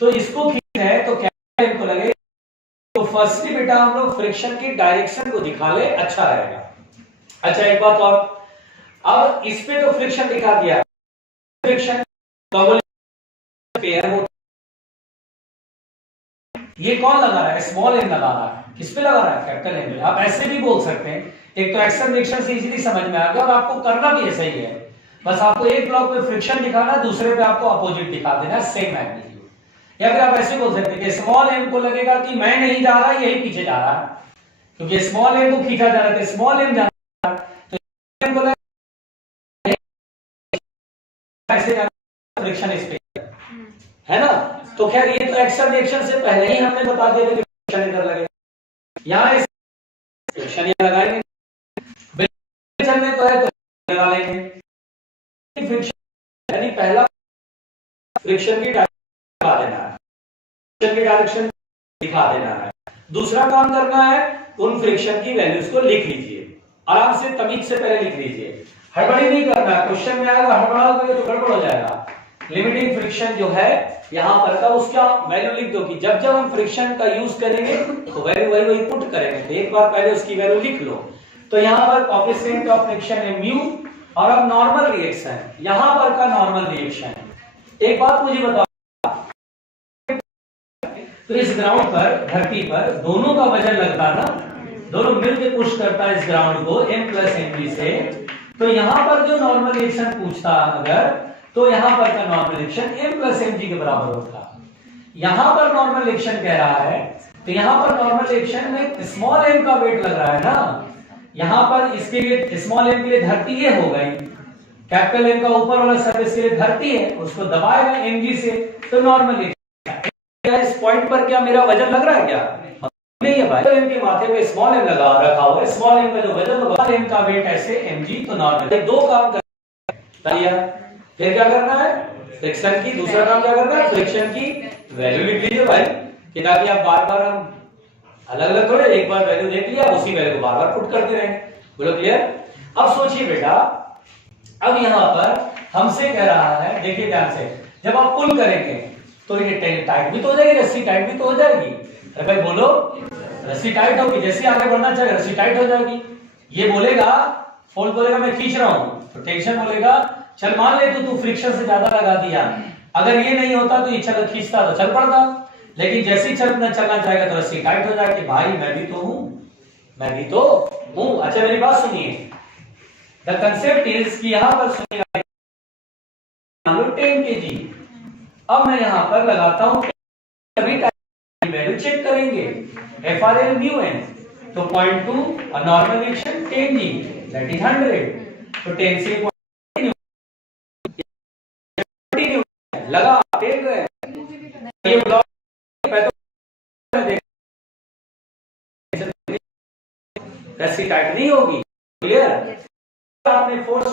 तो इसको खींचना है तो कैपिटल एम को लगेगा। तो फर्स्टली बेटा हम लोग फ्रिक्शन की डायरेक्शन को दिखा ले, अच्छा रहेगा। अच्छा एक बात और, अब इस पे तो फ्रिक्शन दिखा दिया, फ्रिक्शन पेयर, ये कौन लगा रहा है? स्मॉल एम लगा रहा है, किस पे लगा रहा है? कैपिटल एम पे। आप ऐसे भी बोल सकते हैं, एक तो एक्शन रिएक्शन से इजीली समझ में आ गया और आपको करना भी ऐसा ही है, बस आपको एक ब्लॉक पे फ्रिक्शन दिखाना, दूसरे पे आपको अपोजिट दिखा देना, सेम मैग्नीट्यूड। या फिर आप ऐसे बोल सकते हैं कि स्मॉल एम को लगेगा कि मैं नहीं जा रहा, यही पीछे जा रहा है, क्योंकि स्मॉल एम को खींचा जा रहा है, स्मॉल एम जा रहा है, तो एम को ऐसे जाना, फ्रिक्शन इस पे है ना। तो खैर ये तो एक्शन रिएक्शन से पहले ही हमने बता दिया कि फ्रिक्शन इधर लगेगा, यहां फ्रिक्शन ये लगाएंगे, चलने को है तो लगा लेंगे। फ्रिक्शन यानी पहला फ्रिक्शन की डायरेक्शन दिखा देना है, फ्रिक्शन की डायरेक्शन दिखा देना है। दूसरा काम करना है, उन फ्रिक्शन की वैल्यूज को लिख लीजिए, आराम से तमीज से पहले लिख लीजिए, हड़बड़ी नहीं करना है। क्वेश्चन में आएगा हड़बड़ाओगे तो गड़बड़ हो जाएगा। लिमिटिंग फ्रिक्शन जो है यहां पर का, उसका वैल्यू लिख दो कि जब जब हम फ्रिक्शन का यूज करेंगे तो वैल्यू वही पुट करेंगे, तो एक बार पहले उसकी वैल्यू लिख लो। तो यहां पर कोएफिशिएंट ऑफ फ्रिक्शन है म्यू, और अब नॉर्मल रिएक्शन, यहां पर का नॉर्मल रिएक्शन। एक बात मुझे बताओ, तो इस ग्राउंड पर, धरती पर दोनों का वजन लगता ना, दोनों मिलकर पुश करता है इस ग्राउंड को m प्लस mg से, तो यहां पर जो नॉर्मल रिएक्शन पूछता अगर, तो यहां पर का normal reaction m plus mg के बराबर होता। यहां पर नॉर्मल रिएक्शन कह रहा है, तो यहां पर नॉर्मल रिएक्शन में स्मॉल m का वेट लग रहा है ना, यहां पर इसके लिए स्मॉल m के लिए धरती ये हो गई, कैपिटल M का ऊपर वाला सरफेस के लिए धरती है, उसको दबाएगा mg से, तो नॉर्मल रिएक्शन। इस पॉइंट पर क्या मेरा वजन लग रहा है क्या? नहीं, भाई, एम के माथे पे स्मॉल एम लगा रखा हुआ है, स्मॉल एम का जो वजन होगा एम का वेट ऐसे mg, तो नॉर्मल दो काम करना। फिर क्या करना है, फ्रिक्शन की, दूसरा काम क्या करना है, फ्रिक्शन की वैल्यू लिख लीजिए भाई, कि ताकि आप बार बार हम अलग अलग थोड़े, एक बार वैल्यू देख लिया उसी वैल्यू को बार बार पुट करते रहे। बोलो क्लियर। अब सोचिए बेटा, अब यहां पर हमसे कह रहा है, देखिए ध्यान से, जब आप पुल करेंगे तो ये टाइट भी तो हो जाएगी, रस्सी टाइट भी तो हो जाएगी। अरे भाई बोलो, रस्सी टाइट होगी, जैसे आगे बढ़ना चाहिए रस्सी टाइट हो जाएगी। ये बोलेगा, फोर्स बोलेगा मैं खींच रहा हूं, तो टेंशन बोलेगा चल मान ले तू फ्रिक्शन से ज्यादा लगा दिया, अगर ये नहीं होता तो ये चल खींचता तो चल पड़ता, लेकिन जैसे ही चलना चाहेगा तो रस्सी टाइट हो जाएगी। भाई मैं भी तो हूं, मैं भी तो हूं। अच्छा मेरी बात सुनिए, द कंसेप्ट इज कि यहां पर सुनिएगा 10 kg, अब मैं यहां पर लगाता हूं, अभी वैल्यू चेक करेंगे FRL म्यू एन, तो 0.2 और normal reaction 10 G that is 100, तो 10 से लगा देख रहे हैं ये ब्लॉक रस्सी टाइट नहीं होगी। क्लियर। आपने फोर्स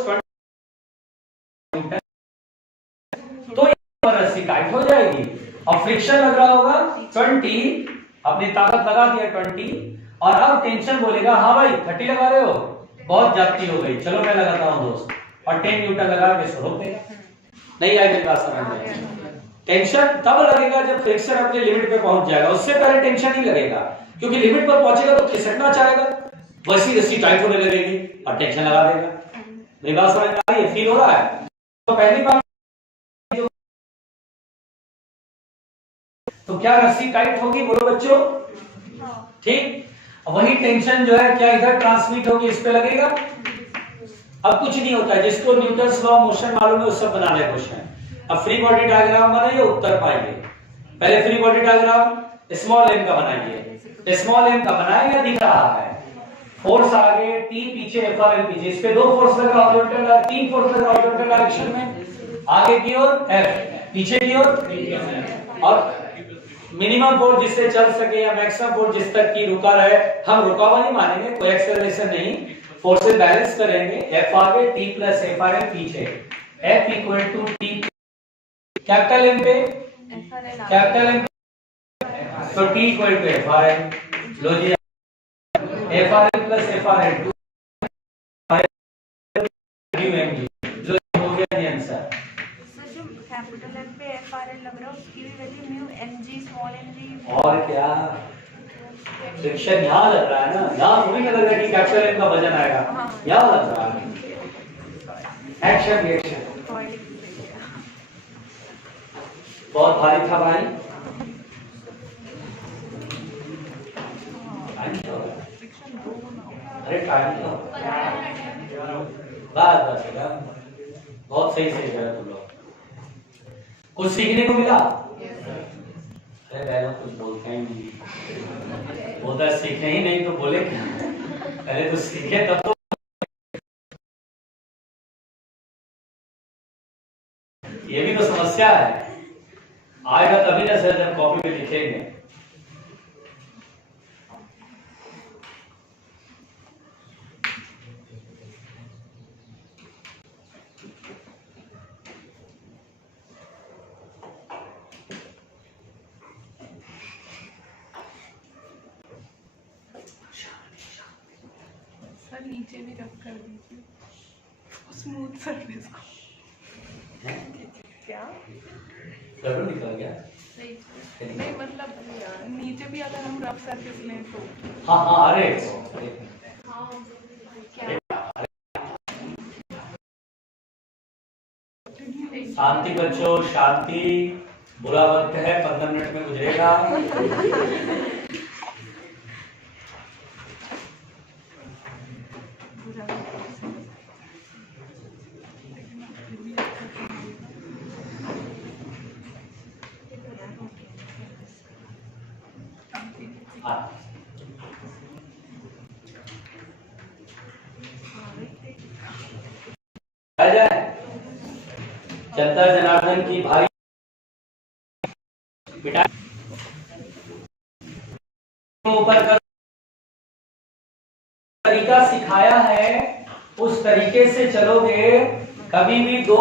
तो रस्सी टाइट हो जाएगी और फ्रिक्शन लग रहा होगा 20, अपनी ताकत लगा दिया 20, और अब टेंशन बोलेगा हाँ भाई 30 लगा रहे हो, बहुत जाती हो गई, चलो मैं लगाता हूं दोस्त, और 10 न्यूटन लगा के इसको रोक देगा। नहीं आई मेरी बात समझ में। टेंशन तब लगेगा जब फ्रिक्शन अपने लिमिट पे पहुंच जाएगा, उससे पहले टेंशन नहीं लगेगा, क्योंकि लिमिट पर पहुंचेगा तो खिसकना चाहेगा, वैसी रस्सी टाइट होने लगेगी और टेंशन लगा देगा। मेरी बात समझ में आ रही है, फील हो रहा है। तो पहली बात तो क्या रस्सी टाइट होगी, बोलो बच्चों, ठीक। वही टेंशन जो है क्या इधर ट्रांसमिट होगी, इस पे लगेगा। अब कुछ नहीं होता है, जिसको न्यूटन्स लॉ ऑफ मोशन मालूम है उस सब बना ले क्वेश्चन। अब फ्री बॉडी डायग्राम बनाइए, उत्तर पाइए। पहले free body diagram small M का बनाइए, स्मॉल एम का बनाया दिख रहा है, फोर्स आगे T पीछे FRL पीछे, इस पे दो फोर्स लग रहा है, तीन फोर्स लग रहा है हॉरिजॉन्टल डायरेक्शन में, आगे की ओर F, पीछे की ओर, और मिनिमम फोर्स जिससे चल सके या मैक्सिमम फोर्स जिस तक की रुका रहे, हम रुका हुआ नहीं मानेंगे, कोई एक्सेलरेशन नहीं, फोर्सेस बैलेंस करेंगे, F आगे T प्लस FRL पीछे, F equal to T capital M पे कैपिटल M, तो T इक्वल टू FRL, लो जी FRL प्लस FRL 2 mg, जो हो गया जी आंसर। सर जो कैपिटल एम पे FRL लग रहा है उसकी भी value mu mg small mg, और क्या फ्रिक्शन यहाँ लग रहा है ना, यहाँ थोड़ी ना लग रहा है कि कैपिटल एम का वजन आएगा, यहाँ लग रहा है। एक्शन रिएक्शन बहुत भारी था भाई, अरे टाइम तो बस बहुत सही से करा तुम लोग, कुछ सीखने को मिला। अरे पहले कुछ बोलते ही नहीं, बोलता सीखे ही नहीं तो बोले क्या, पहले तो सीखे तब तो। ये भी तो समस्या है, आएगा तभी ना सर जब कॉपी पे लिखेंगे। नीचे भी रब कर दीजिए स्मूथ सरफेस को। क्या करो निकल गया नहीं मतलब नीचे भी अगर हम रफ सरफेस लें तो हाँ हाँ अरे क्या शांति बच्चों शांति, बुरा वक्त है 15 मिनट में गुजरेगा। जनता जनार्दन की भारी ऊपर कर तरीका सिखाया है उस तरीके से चलोगे, कभी भी दो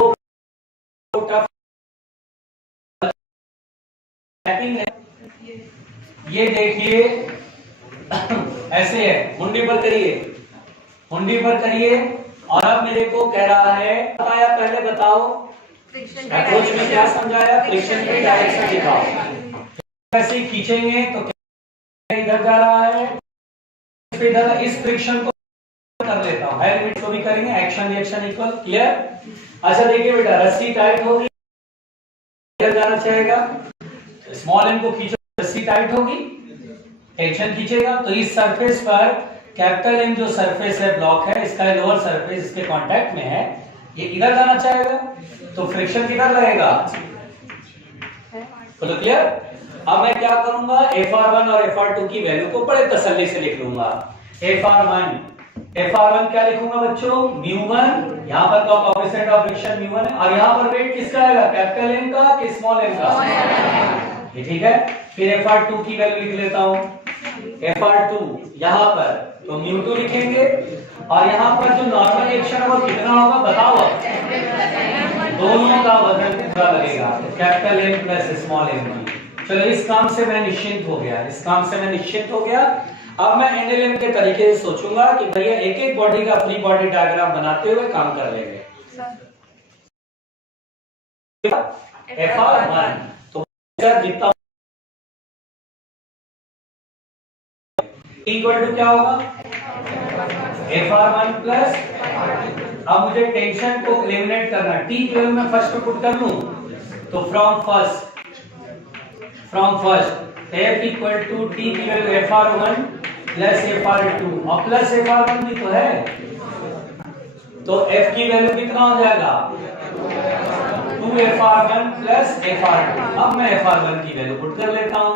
ये देखिए ऐसे है, मुंडी पर करिए, मुंडी पर करिए। और अब मेरे को कह रहा है, बताया पहले बताओ अप्रोच में क्या समझाया, फ्रिक्शन की डायरेक्शन दिखाओ। ऐसे खींचेंगे तो इधर जा रहा है, इधर इस फ्रिक्शन को कर लेता हूं, हायर लिमिट को भी करेंगे, एक्शन रिएक्शन इक्वल, क्लियर। अच्छा देखिए बेटा, रस्सी टाइट होगी, इधर जाना चाहेगा, स्मॉल एम को खींचो, रस्सी टाइट होगी, टेंशन खींचेगा तो इस सरफेस पर कैपिटल एम जो सरफेस है, ब्लॉक है, इसका लोअर सरफेस इसके कांटेक्ट में है, ये इधर जाना चाहेगा तो फ्रिक्शन किधर लगेगा, तो क्लियर। अब मैं क्या करूंगा, Fr1 और Fr2 की वैल्यू को बड़े तसल्ली से लिख लूंगा। Fr1 क्या लिखूंगा बच्चों, μ1, यहाँ पर कोएफिशिएंट ऑफ फ्रिक्शन μ1 है, और यहाँ पर वेट किसका आएगा, कैपिटल एम का कि स्मॉल एम का, ये ठीक है। फिर Fr2 की वैल्यू लिख लेता हूँ, Fr2 यहाँ पर तो μ2 लिखेंगे, और यहाँ पर जो नॉर्मल रिएक्शन है वो कितना होगा बताओ, दोनों का वजन कितना लगेगा, capital M plus small M. चलो इस काम से मैं निश्चिंत हो गया, इस काम से मैं निश्चिंत हो गया। अब मैं एनएलएम के तरीके से सोचूंगा कि भैया एक एक बॉडी का फ्री बॉडी डायग्राम बनाते हुए काम कर लेंगे। Fr1 तो जितना इक्वल टू क्या होगा, Fr1 प्लस, अब मुझे टेंशन को एलिमिनेट करना, टी की वैल्यू में फर्स्ट पुट कर लूं तो from first F equal to T की वैल्यू Fr1 प्लस Fr2, और प्लस Fr1 भी तो है, तो F की वैल्यू कितना हो जाएगा, 2Fr1 प्लस Fr2। अब मैं Fr1 की वैल्यू पुट कर लेता हूं,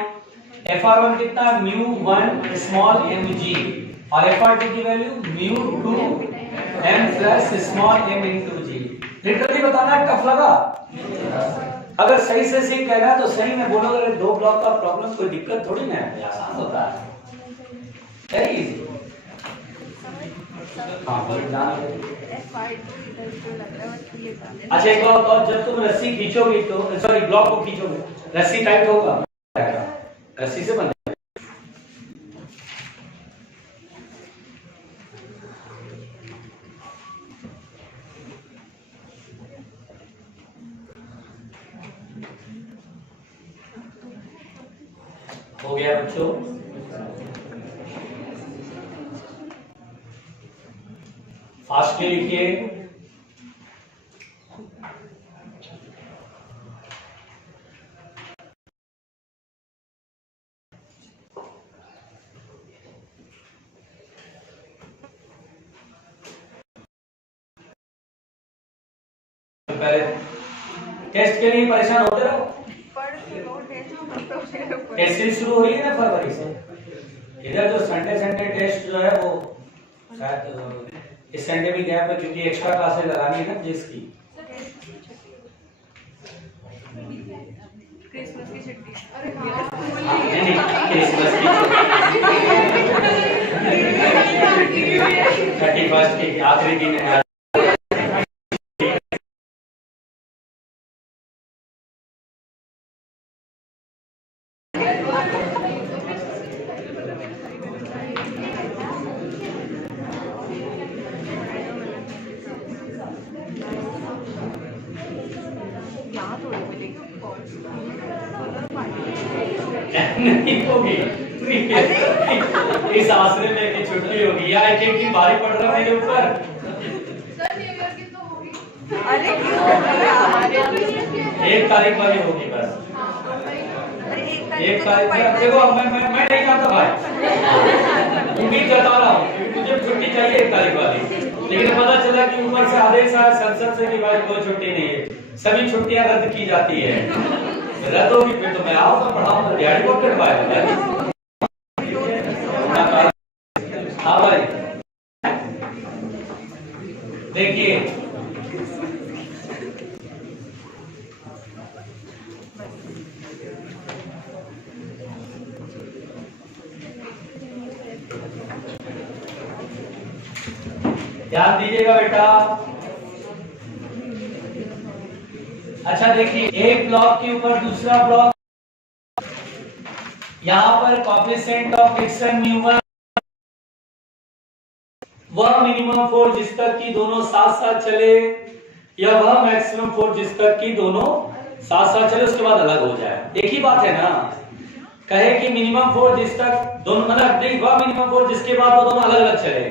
Fr1 कितना है, μ1 स्मॉल mg, और Fr2 की value μ2 m plus small m into g। Literally बताना टफ लगा, अगर सही से सीख कहना है तो सही में बोलो, अगर दो ब्लॉक का प्रॉब्लम कोई दिक्कत थोड़ी ना है, आसान होता है, वेरी इजी। अच्छा एक बात और, जब तुम रस्सी खींचोगे तो सॉरी ब्लॉक को खींचोगे, रस्सी टाइट होगा, रस्सी से बंध हो गया बच्चों। फास्टली लिखिए, पहले टेस्ट के लिए परेशान होते रहो, टेस्ट शुरू हो रही है ना फरवरी से, इधर जो संडे टेस्ट जो है वो शायद इस संडे भी गैप है क्योंकि एक्स्ट्रा क्लासेस लगानी है ना जिसकी, क्रिसमस की छुट्टी, क्रिसमस की 31 के आखिरी दिन है। नहीं होगी, इस आसरे में की छुट्टी होगी, या एक दिन भारी पड़ रहा है मेरे ऊपर, अरे क्यों, 1 तारीख वाली होगी बस, 1 तारीख में देखो। अब मैं नहीं चाहता भाई, उम्मीद जता रहा हूँ क्योंकि मुझे छुट्टी चाहिए 1 तारीख वाली, लेकिन पता चला कि ऊपर से आदेश आया संसद से कि भाई कोई छुट्टी नहीं है, सभी छुट्टियां रद्द की जाती है, रद्द होगी फिर तो मैं आऊंगा पढ़ाऊंगा, दिहाड़ी को कर पाएगा। हाँ भाई देखिए, ध्यान दीजिएगा बेटा। अच्छा देखिए, एक ब्लॉक के ऊपर दूसरा ब्लॉक, यहां पर कोएफिशिएंट ऑफ फ्रिक्शन μ1 वह मिनिमम फोर्स जिस तक की दोनों साथ साथ चले, या वह मैक्सिमम फोर्स जिस तक की दोनों साथ साथ चले उसके बाद अलग हो जाए। एक ही बात है ना, कहे कि मिनिमम फोर्स जिस तक दोनों, मतलब वह मिनिमम फोर्स जिसके बाद वो दोनों अलग अलग चले,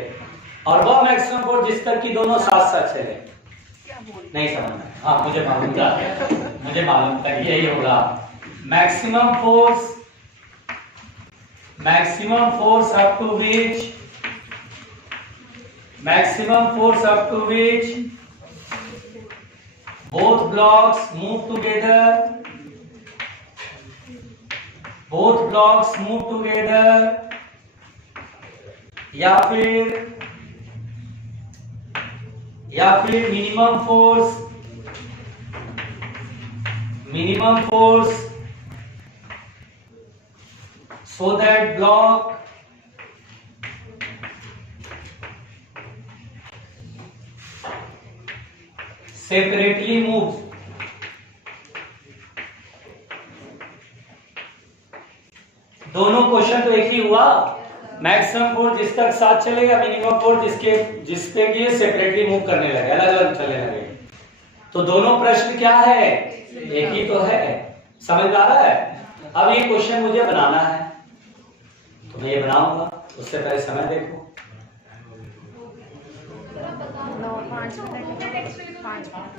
और वह मैक्सिमम फोर्स जिस तक की दोनों साथ साथ चले। नहीं समझना? हाँ मुझे मालूम था, मुझे मालूम था यही होगा। Maximum force up to which both blocks move together, या फिर minimum force so that block separately moves। दोनों क्वेश्चन तो एक ही हुआ, मैक्सिमम फोर्स जिस तक साथ चलेगा, मिनिमम फोर्स जिसके लिए सेपरेटली मूव करने लगे, अलग अलग चलने लगे। तो दोनों प्रश्न क्या है, एक ही तो है। समझ आ रहा है? अब ये क्वेश्चन मुझे बनाना है, तो मैं ये बनाऊंगा, उससे पहले समय देखो।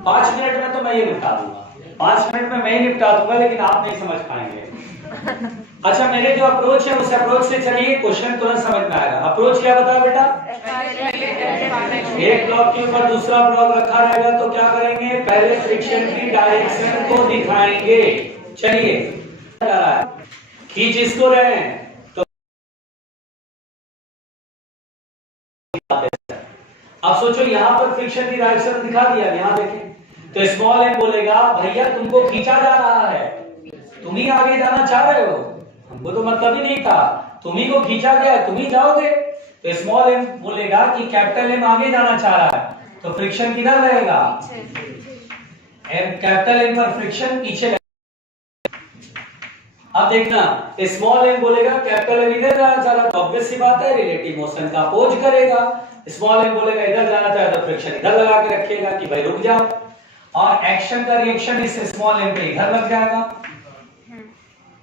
5 मिनट में तो मैं ये निपटा दूंगा, 5 मिनट में मैं ही निपटा दूंगा, लेकिन आप नहीं समझ पाएंगे। अच्छा, मेरे जो अप्रोच है उस अप्रोच से चलिए, क्वेश्चन तुरंत समझ में आएगा। अप्रोच क्या बताया बेटा? एक ब्लॉक के ऊपर दूसरा ब्लॉक रखा रहेगा तो क्या करेंगे, पहले फ्रिक्शन की डायरेक्शन को दिखाएंगे। चलिए, खींच इसको रहे हैं तो अब सोचो, यहां पर फ्रिक्शन की डायरेक्शन दिखा दिया, यहां देखें तो स्मॉल एम बोलेगा भैया तुमको खींचा जा रहा है, तुम ही आगे जाना चाह रहे हो, हमको तो मतलब ही नहीं था, तुम ही को खींचा गया, तुम ही जाओगे। तो स्मॉल एम बोलेगा कि कैपिटल एम आगे जाना चाह रहा है, तो फ्रिक्शन किधर रहेगा, कैपिटल एम पर फ्रिक्शन पीछे रहेगा। अब देखना, स्मॉल एम बोलेगा कैपिटल एम इधर जाना चाह रहा, तो ऑब्वियस सी बात है रिलेटिव मोशन का अपोज करेगा। स्मॉल एम बोलेगा इधर जाना चाहे तो फ्रिक्शन इधर लगा के रखेगा कि भाई रुक जाओ, और एक्शन का रिएक्शन इस स्मॉल एम पे इधर लग जाएगा।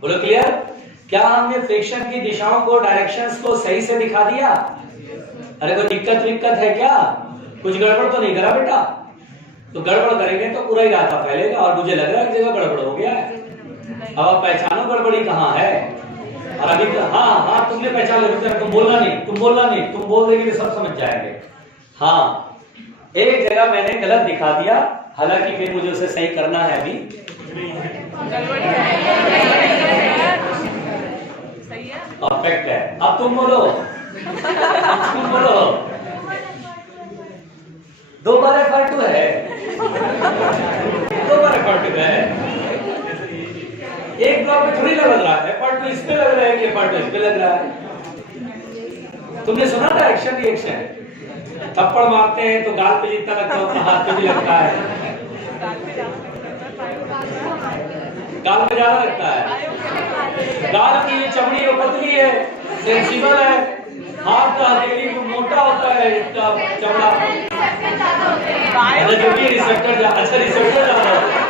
बोलो क्लियर? क्या हमने फ्रिक्शन की दिशाओं को, डायरेक्शंस को सही से दिखा दिया? अरे कोई दिक्कत है क्या? कुछ गड़बड़ तो नहीं करा बेटा? तो गड़बड़ करेंगे तो पूरा ही रास्ता फैलेगा, और मुझे लग रहा है एक जगह गड़बड़ हो गया है। अब आप पहचानो गड़बड़ी कहाँ है। और अभी तो हाँ तुमने पहचान लिया, तुम बोलना नहीं, तुम बोल देंगे तो सब समझ जाएंगे। हाँ, एक जगह मैंने गलत दिखा दिया, हालांकि फिर मुझे उसे सही करना है अभी। परफेक्ट है। अब तुम बोलो, 2 बार एफर्ट है, 2 बार एफर्ट है। एक ब्लॉक में थोड़ी लग रहा है, पार्ट तो इस पे लग रहा है कि पार्ट तो इस पे लग रहा है। तुमने सुना था एक्शन रिएक्शन, थप्पड़ मारते हैं तो गाल पे जितना लगता है उतना हाथ पे भी लगता है, गाल पे ज्यादा लगता है। गाल की चमड़ी पतली है, सेंसिबल है, हाथ का हथेली मोटा होता है, इसका चमड़ा जो भी रिसेप्टर अच्छा रिसेप्टर ज्यादा होता है,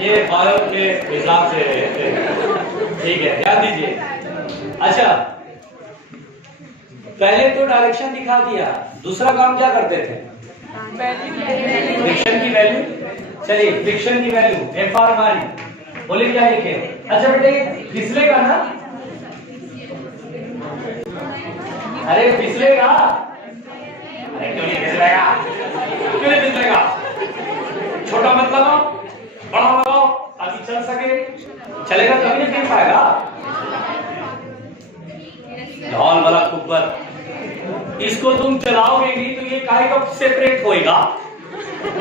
ये बायो के हिसाब से ठीक है, ध्यान दीजिए। अच्छा, पहले तो डायरेक्शन दिखा दिया, दूसरा काम क्या करते थे, फ्रिक्शन की वैल्यू। चलिए, फ्रिक्शन की वैल्यू F(1) बोले क्या लिखे? अच्छा बेटे, फिसलेगा ना? अरे फिसलेगा, अरे क्यों नहीं फिसलेगा, क्यों नहीं फिसलेगा? छोटा मत लगाओ, बड़ा लगाओ, ताकि चल सके, चलेगा तभी नहीं फिर पाएगा। ढोल वाला कुब्बत, इसको तुम चलाओगे नहीं तो ये काहे का सेपरेट होएगा?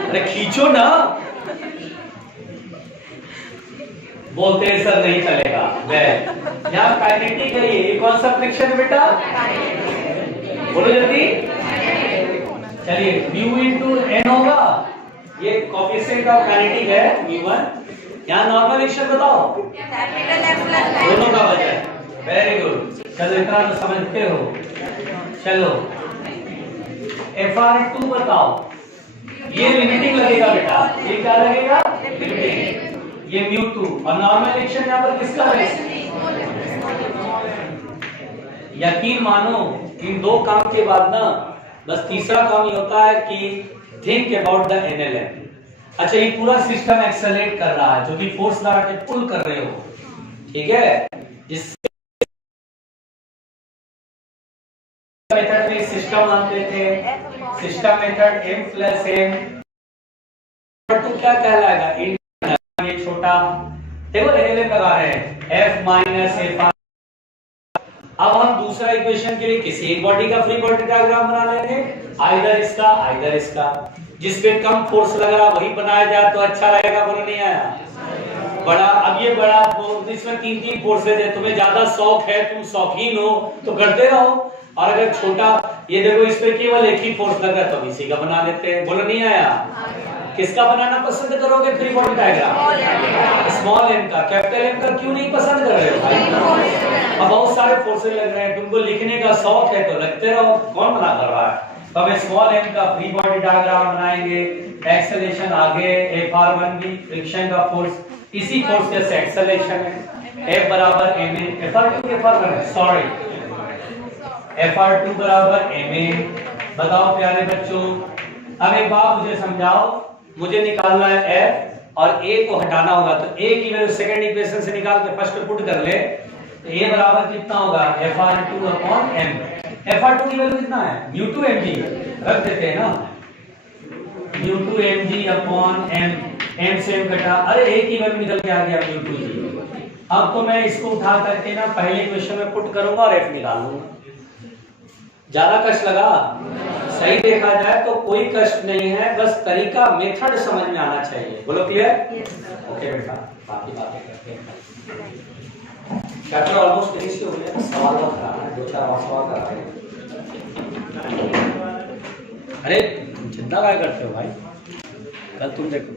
अरे खींचो ना। बोलते हैं सर नहीं चलेगा। यहाँ काइनेटिक है, ये कौन सा फ्रिक्शन बेटा? बोलो जल्दी। चलिए म्यू इनटू एन होगा, ये कोएफिशिएंट ऑफ काइनेटिक है म्यू1। यहाँ नॉर्मल एक्शन बताओ, कैपिटल एफ प्लस दोनों का वजह है। वेरी गुड, चलो इतना तो समझते हो। चलो FR2 बताओ, ये लिमिटिंग लगेगा बेटा, ये क्या लगेगा लिमिटिंग, ये म्यू2। और नॉर्मल एक्शन यहाँ पर किसका है? यकीन मानो इन दो काम के बाद ना बस तीसरा काम ये होता है कि थिंक अबाउट द NLM। अच्छा, ये पूरा सिस्टम एक्सेलरेट कर रहा है जो कि फोर्स लगा के पुल कर रहे हो, ठीक है। इस मेथड में सिस्टम नाम देते हैं, system method m plus m। तो क्या कहलाएगा? ये छोटा, देखो NLM लगा रहे हैं f माइनस f। अब हम दूसरा इक्वेशन के लिए किसी एक बॉडी का फ्री बॉडी डायग्राम बना लेंगे, आइदर इसका जिसपे कम फोर्स लग रहा वही बनाया जाए तो अच्छा रहेगा। बोलो नहीं आया बड़ा। अब ये बड़ा इसमें 3 फोर्सेज है, तुम्हें ज्यादा शौक है, तुम शौकीन हो तो करते रहो। और अगर छोटा, ये देखो इस पे केवल एक ही फोर्स लग रहा है तो इसी का बना लेते हैं। बोलो नहीं आया? किसका बनाना पसंद करोगे free body diagram? Small M का। कैपिटल एम का क्यों नहीं पसंद कर रहे हो भाई? अब बहुत सारे फोर्सेज लग रहे हैं, तुमको लिखने का शौक है तो लगते रहो, कौन मना कर रहा है। तो हम स्मॉल एम का फ्री बॉडी डायग्राम बनाएंगे। एक्सेलरेशन आगे FR1 भी फ्रिक्शन का फोर्स, इसी फोर्स जैसे एक्सेलरेशन है। F बराबर ma, FR2 FR1 sorry FR2 बराबर ma। बताओ प्यारे बच्चों, अब एक बात मुझे समझाओ, मुझे निकालना है F और A को हटाना होगा, तो A की वैल्यू सेकंड इक्वेशन से निकाल के फर्स्ट पुट कर ले। तो A बराबर कितना होगा? FR2 upon m। FR2 की वैल्यू कितना है? म्यू2 mg रख देते हैं ना, म्यू2 mg अपॉन m। m से m घटा, अरे A की वैल्यू निकल के आ गया म्यू2 जी। अब तो मैं इसको उठा करके ना पहले इक्वेशन में पुट करूंगा और F निकाल लूंगा। ज्यादा कष्ट लगा? सही देखा जाए तो कोई कष्ट नहीं है, बस तरीका मेथड समझ में आना चाहिए। बोलो क्लियर? ओके बेटा, बाकी बातें करते हैं। चैप्टर ऑलमोस्ट फिनिश हो गया, सवाल और कराना है, 2-4 और सवाल कराना है। अरे चिंता क्या करते हो भाई, कल तुम देखो।